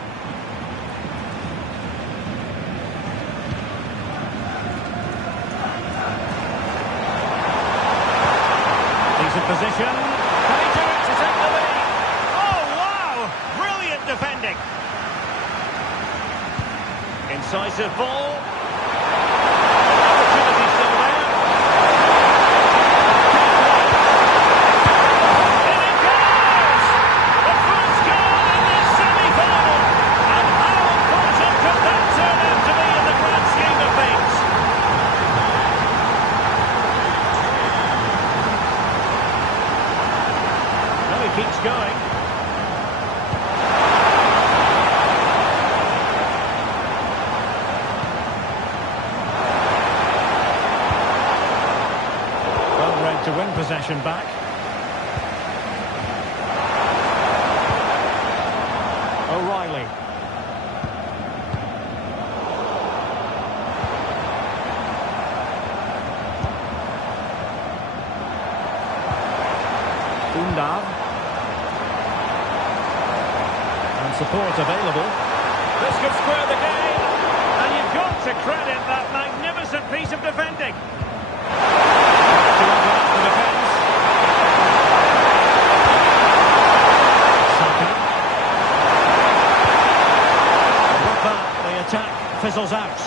Position. Can he do it to take the lead? Oh, wow! Brilliant defending. Incisive ball. Opportunity still there. In it goes! The first goal in this semi-final. And how important could that turn out to be in the grand scheme of things? Keeps going. Well read to win possession back. O'Reilly. Undav. Support available. This could square the game, and you've got to credit that magnificent piece of defending. To open up the defence. Saka. And with that, the attack fizzles out.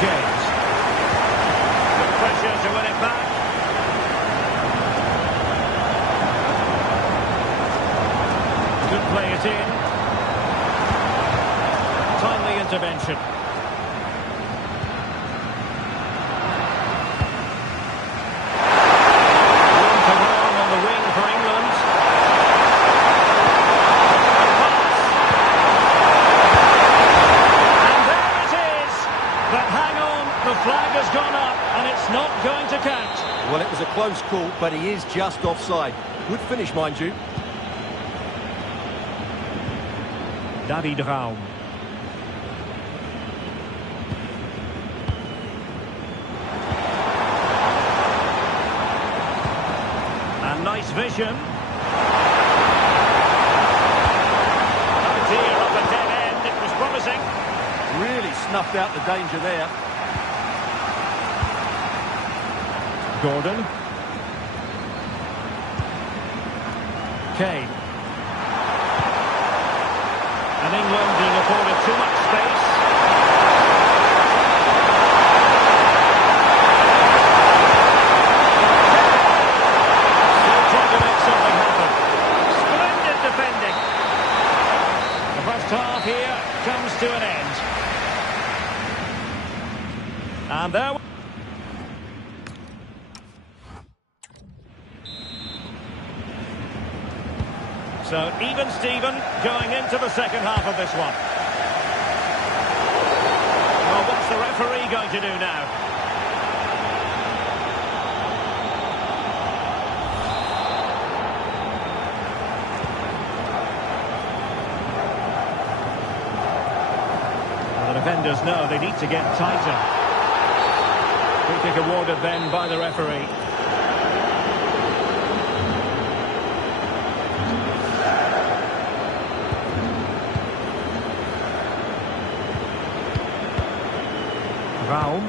James. Good pressure to win it back. Could play it in. Timely intervention. Room to run on the wing for England. The flag has gone up, and it's not going to count. Well, it was a close call, but he is just offside. Good finish, mind you. David Raum. And nice vision. Oh dear, up a dead end. It was promising. Really snuffed out the danger there. Gordon. Kane. And England being afforded too much space. Still trying to make something happen. Splendid defending. The first half here comes to an end. And there we So, even Steven going into the second half of this one. Well, what's the referee going to do now? defenders know they need to get tighter. Free kick awarded then by the referee. Raum.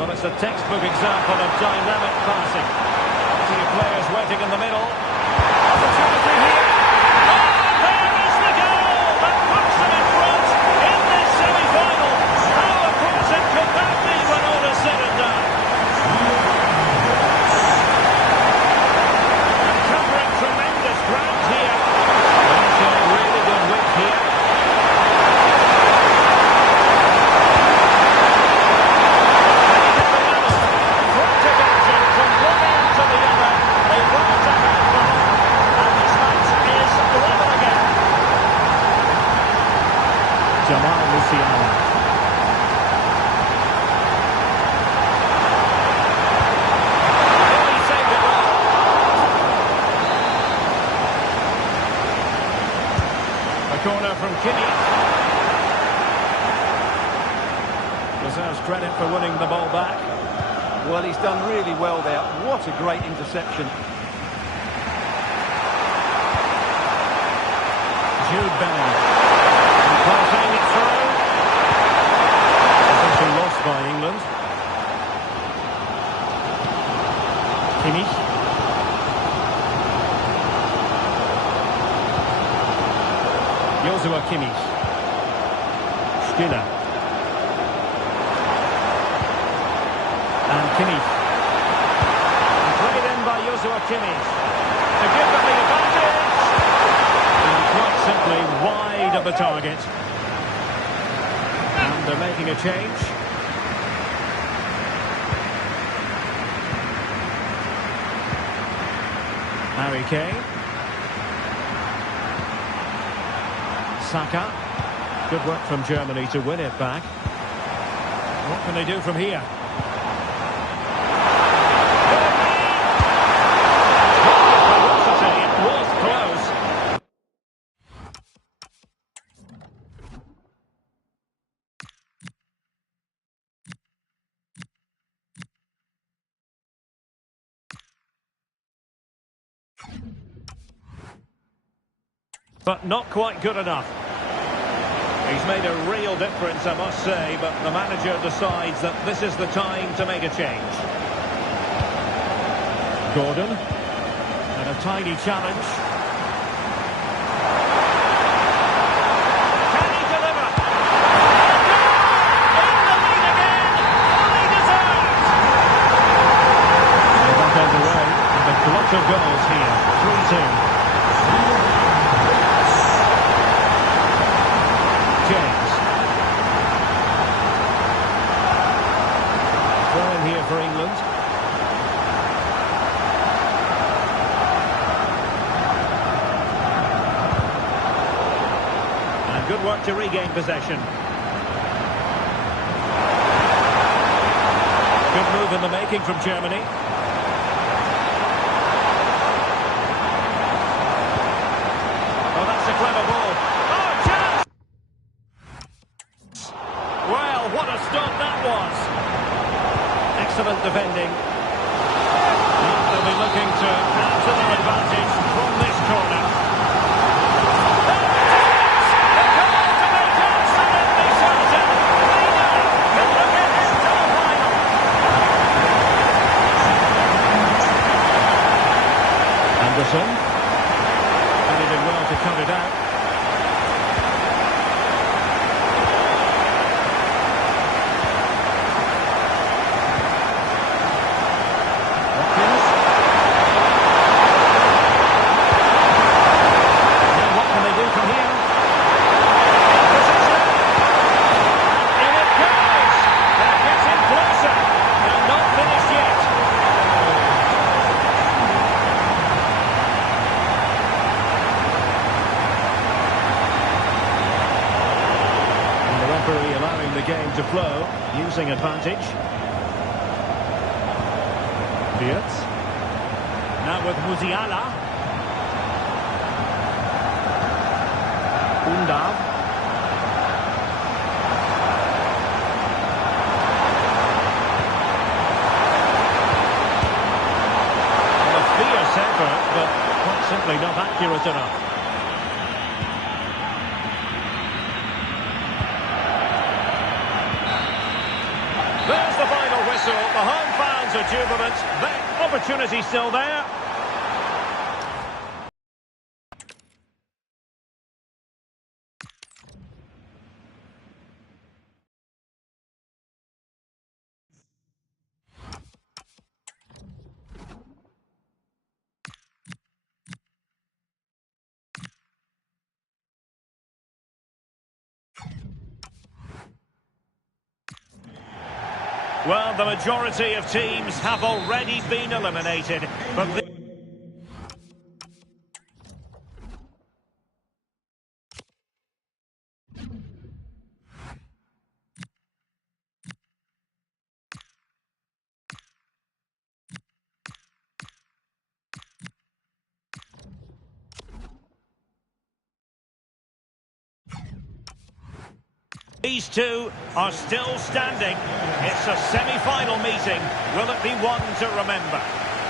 Well, it's a textbook example of dynamic passing. Two players waiting in the middle. Opportunity here. Oh, there is the goal that puts them in front in this semi-final. How important could that be when all is said and done? And covering tremendous ground here. That's a really good width here. Corner from Kimmich. Deserves credit for winning the ball back. Well, he's done really well there. What a great interception. Jude Bellingham. Playing it through. Possession lost by England. Kimmich. Joshua Kimmich. Stiller. And Kimmich. And played in by Joshua Kimmich. To give them the advantage. And quite simply wide of the target. And they're making a change. Harry Kane. Saka. Good work from Germany to win it back. What can they do from here? It was close. But not quite good enough. He's made a real difference, I must say, but the manager decides that this is the time to make a change. Gordon, and a tiny challenge. Can he deliver? In the lead again, fully deserved. They're back underway, with a lot of goals here, 3-2. James. Throw in here for England. And good work to regain possession. Good move in the making from Germany. Oh, that's a clever ball. Oh, chance! Well, what a stop that was. Excellent defending. Now they'll be looking to add to their advantage from this corner. There it is! The goal to make absolutely certain. Milan can look ahead to the final. Anderson. And he did well to cut it out. Allowing the game to flow, using advantage. Wirtz. Now with Musiala. Undav. effort, but quite simply not accurate enough. There's the final whistle. The home fans are jubilant. The opportunity still there. Well, the majority of teams have already been eliminated, but these two are still standing. It's a semi-final meeting. Will it be one to remember?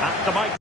At the mic.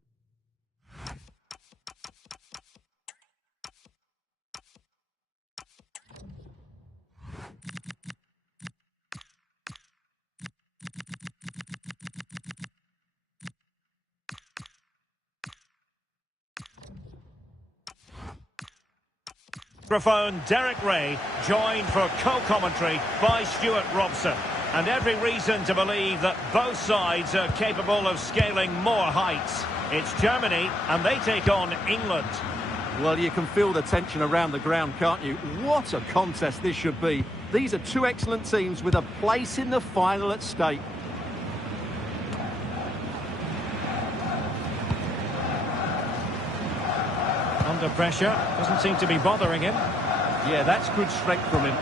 Microphone, Derek Ray, joined for co-commentary by Stuart Robson. And every reason to believe that both sides are capable of scaling more heights. It's Germany, and they take on England. Well, you can feel the tension around the ground, can't you? What a contest this should be. These are two excellent teams with a place in the final at stake. Under pressure, doesn't seem to be bothering him. Yeah, that's good strength from him.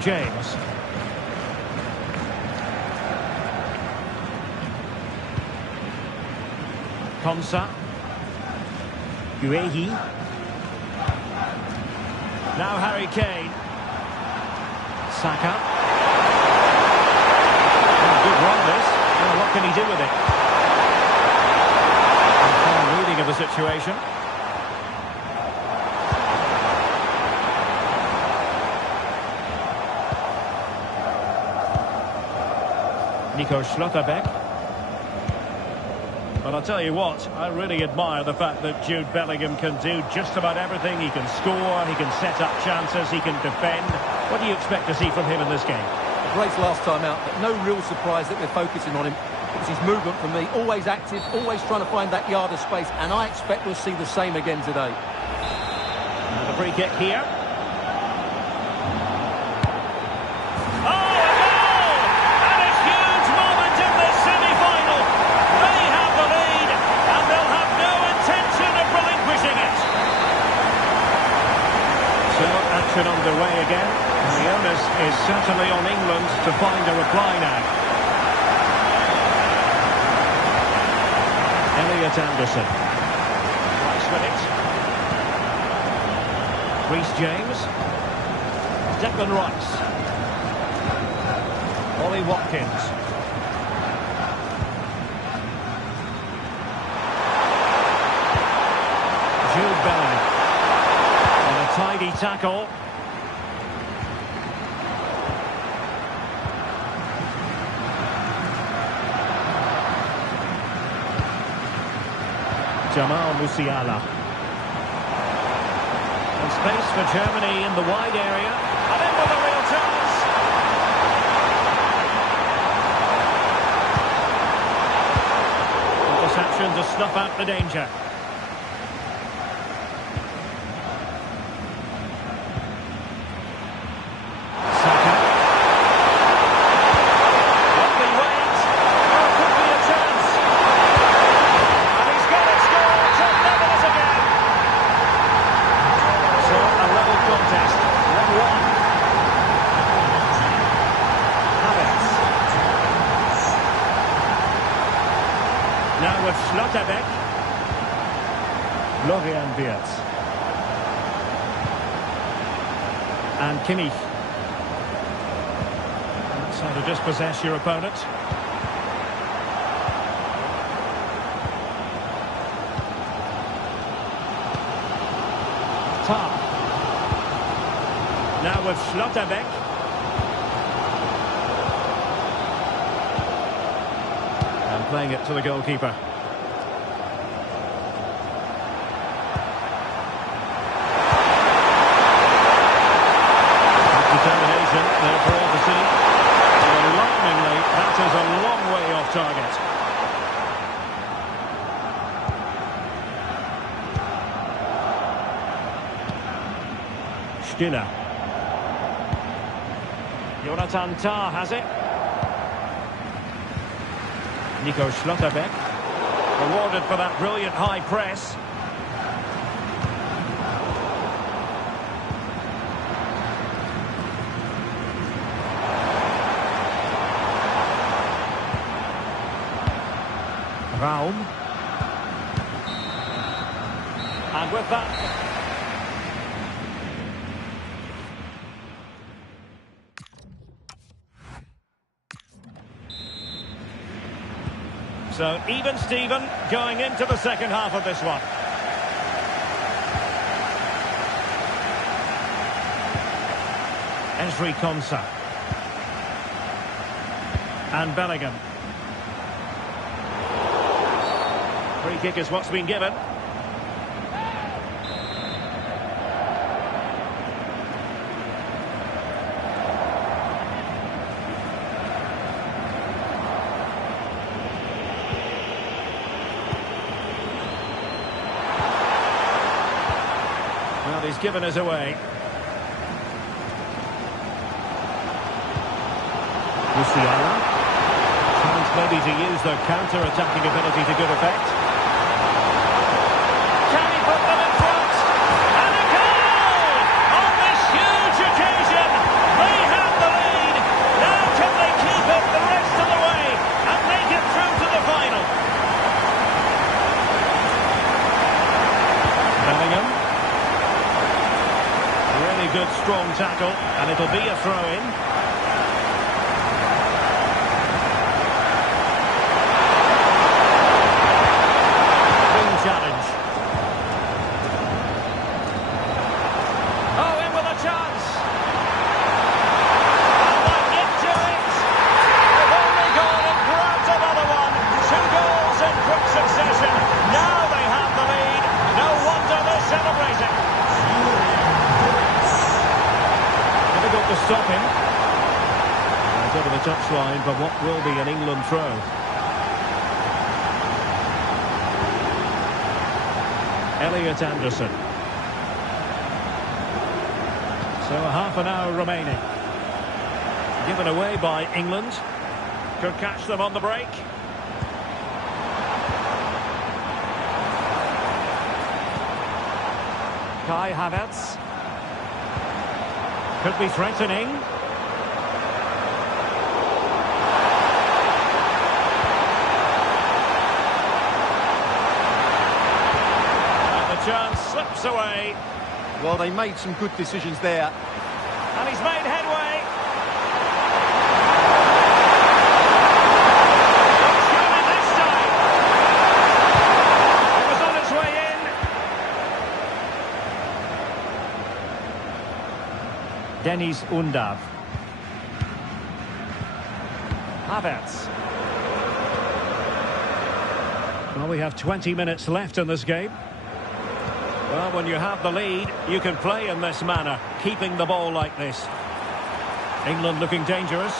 James. Konsa. Guehi. Now Harry Kane. Saka. Oh, good run this. Well, what can he do with it? Fine reading of the situation. Nico Schlotterbeck. But I'll tell you what, I really admire the fact that Jude Bellingham can do just about everything. He can score, he can set up chances, he can defend. What do you expect to see from him in this game? Great last time out, but no real surprise that we're focusing on him. It's his movement for me, always active, always trying to find that yard of space, and I expect we'll see the same again today. And a free kick here. Underway again, and the onus is certainly on England to find a reply now. Elliot Anderson. Nice with it. Reece James. Declan Rice. Ollie Watkins. Jude Bellingham. And a tidy tackle. Jamal Musiala. And space for Germany in the wide area. And in with a real chance. Interception to snuff out the danger. Now with Schlotterbeck. Florian Wirtz. And Kimmich. That's how to dispossess your opponent. Tar. Now with Schlotterbeck. And playing it to the goalkeeper. Determination there for all to see. Alarmingly, that is a long way off target. Stiller. Jonathan Tah has it. Nico Schlotterbeck. Rewarded for that brilliant high press. Raum. And with that... So, even Steven going into the second half of this one. Esri Konsa. And Bellingham. Free kick is what's been given. Well, he's given us away. Luciano. Chance maybe to use their counter-attacking ability to good effect. Can he put them in front? And a goal! On this huge occasion! They have the lead! Now can they keep it the rest of the way and make it through to the final? Bellingham. Really good, strong tackle, and it'll be a throw-in. Clean challenge. Oh, in with a chance. And might get to it. They've only gone and grabbed another one. 2 goals in quick succession. Now they have the lead. No wonder they're celebrating. Difficult to stop him. He's over the touchline for what will be an England throw. Elliot Anderson. So a half an hour remaining. Given away by England. Could catch them on the break. Kai Havertz. Could be threatening. And the chance slips away. Well, they made some good decisions there. And he's made headway. It's going in this time. It was on its way in. Dennis Undav. Havertz. Well, we have 20 minutes left in this game. Well, when you have the lead, you can play in this manner, keeping the ball like this. England looking dangerous.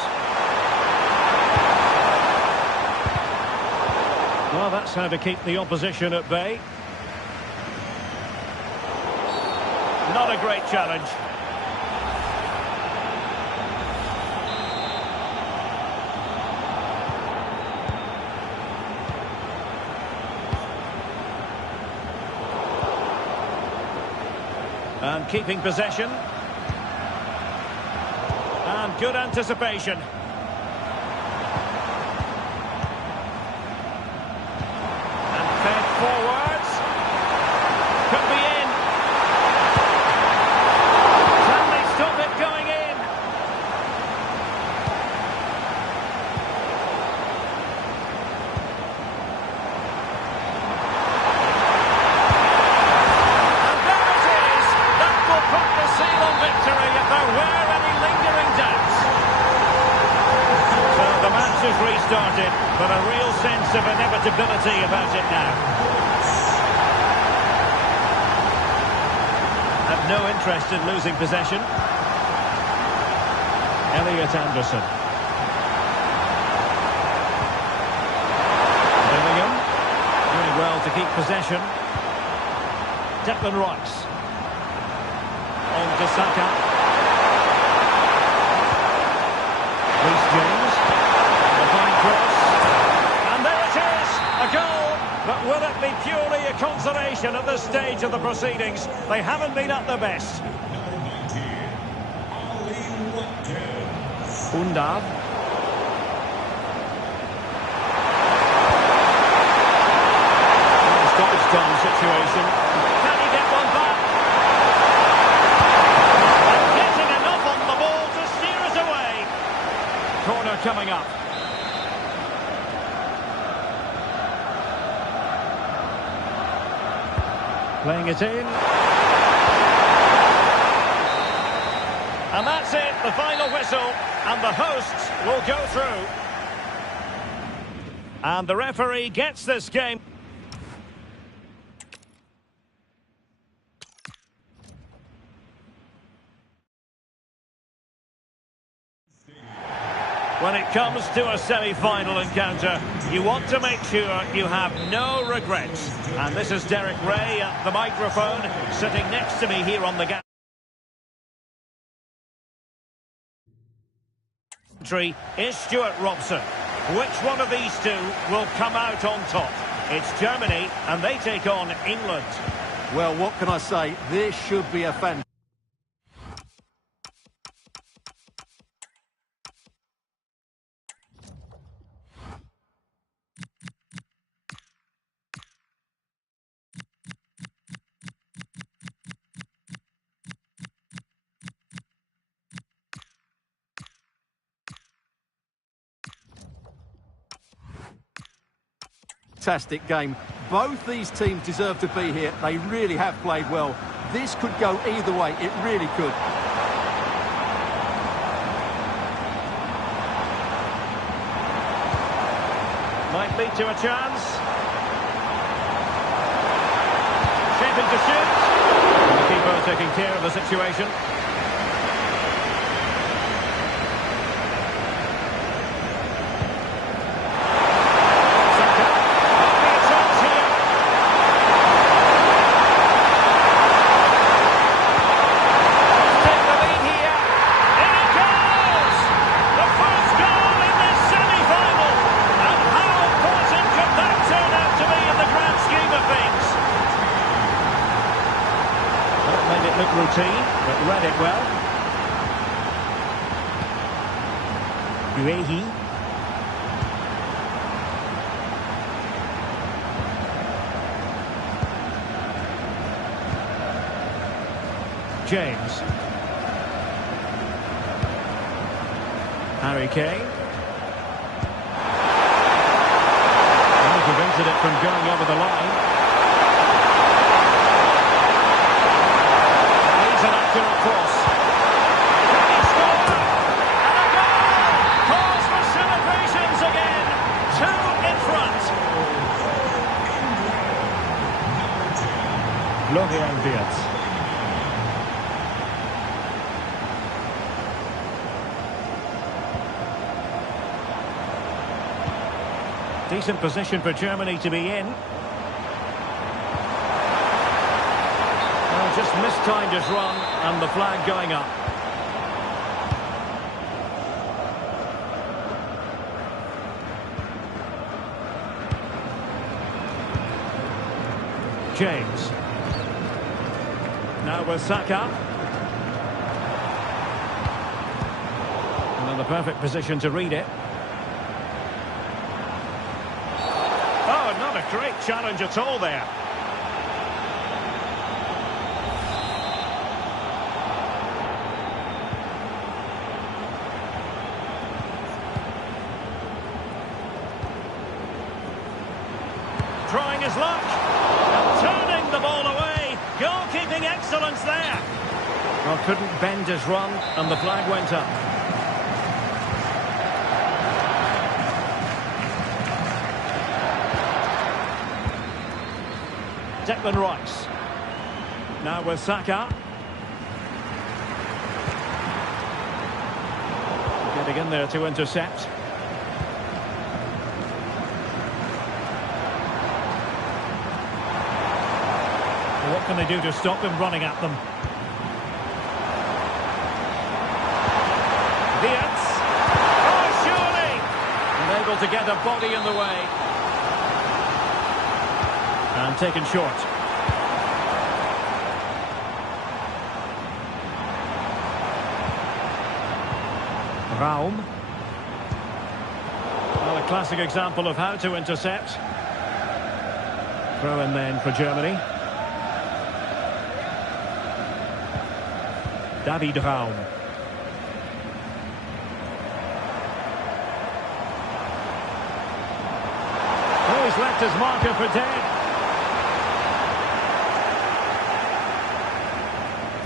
Well, that's how to keep the opposition at bay. Not a great challenge. And keeping possession. And good anticipation. And fed forwards. Could be in. Can they stop it going in? And there it is. The but a real sense of inevitability about it now. Have no interest in losing possession. Elliot Anderson. Bellingham. Doing well to keep possession. Declan Rice. On to Saka. Reece James. The fine cross. And there it is! A goal! But will it be purely a consolation at this stage of the proceedings? They haven't been at their best. Undav. Stoppage time situation. Can he get one back? And getting enough on the ball to steer us away. Corner coming up. Playing it in. And that's it, the final whistle. And the hosts will go through. And the referee gets this game. When it comes to a semi-final encounter, you want to make sure you have no regrets. And this is Derek Ray at the microphone, sitting next to me here on the gantry is Stuart Robson. Which one of these two will come out on top? It's Germany, and they take on England. Well, what can I say? This should be a fantastic. Fantastic game. Both these teams deserve to be here. They really have played well. This could go either way. It really could. Might lead to a chance. Shaping to shoot. And the keeper taking care of the situation. Look routine, but read it well. Guehi. James. Harry Kane. And he prevented it from going over the line. An accurate cross. Can he score? And a goal! Cause for celebrations again. 2 in front. Florian Wirtz. Decent position for Germany to be in. Just mistimed his run, and the flag going up. James. Now with Saka. And in the perfect position to read it. Oh, not a great challenge at all there. Trying his luck, and turning the ball away. Goalkeeping excellence there. Well, couldn't bend his run, and the flag went up. Declan Rice. Now with Saka. Getting in there to intercept. What can they do to stop him running at them? Diaz. Oh, surely! Unable to get a body in the way. And taken short. Raum. Well, a classic example of how to intercept. Throw in then for Germany. David Raum. Oh, he's left his marker for dead.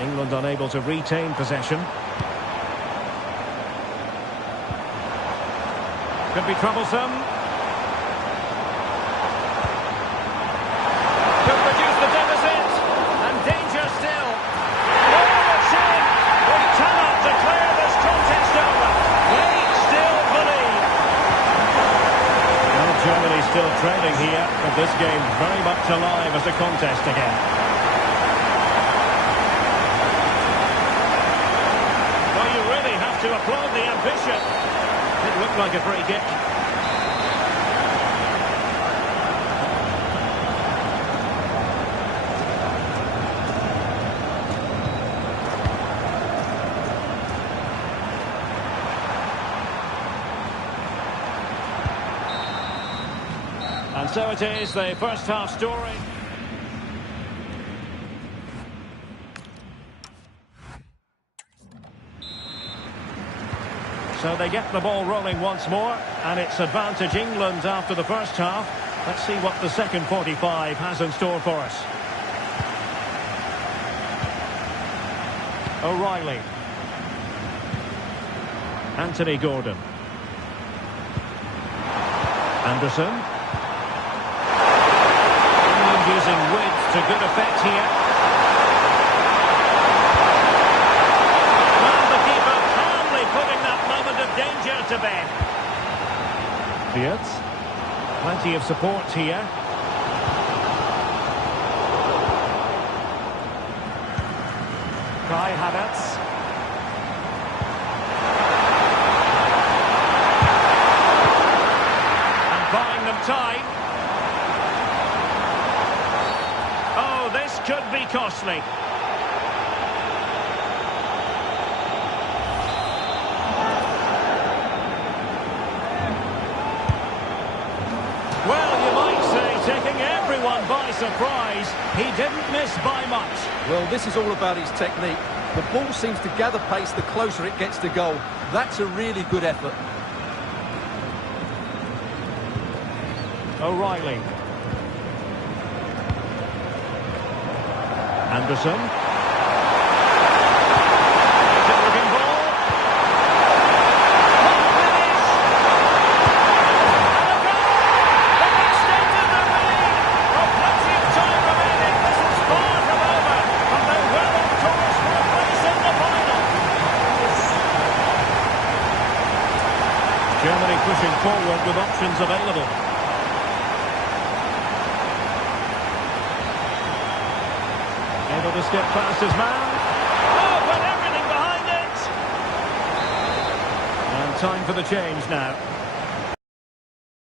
England unable to retain possession. Could be troublesome. Could reduce the deficit. And danger still. Oh, it's in. We cannot declare this contest over. They still believe. Well, Germany still trailing here, but this game very much alive as a contest again. Well, you really have to applaud the ambition. It looked like a free kick. And so it is, the first half story. So they get the ball rolling once more, and it's advantage England after the first half. Let's see what the second 45 has in store for us. O'Reilly. Anthony Gordon. Anderson. England using width to good effect here. Putting that moment of danger to bed. Diaz. Plenty of support here. Kai Havertz. And buying them time. Oh, this could be costly. Well, you might say, taking everyone by surprise. He didn't miss by much. Well, this is all about his technique. The ball seems to gather pace the closer it gets to goal. That's a really good effort. O'Reilly. Anderson. Good-looking ball. Germany pushing forward with options available. Able to skip past his man. Oh, but everything behind it! And time for the change now.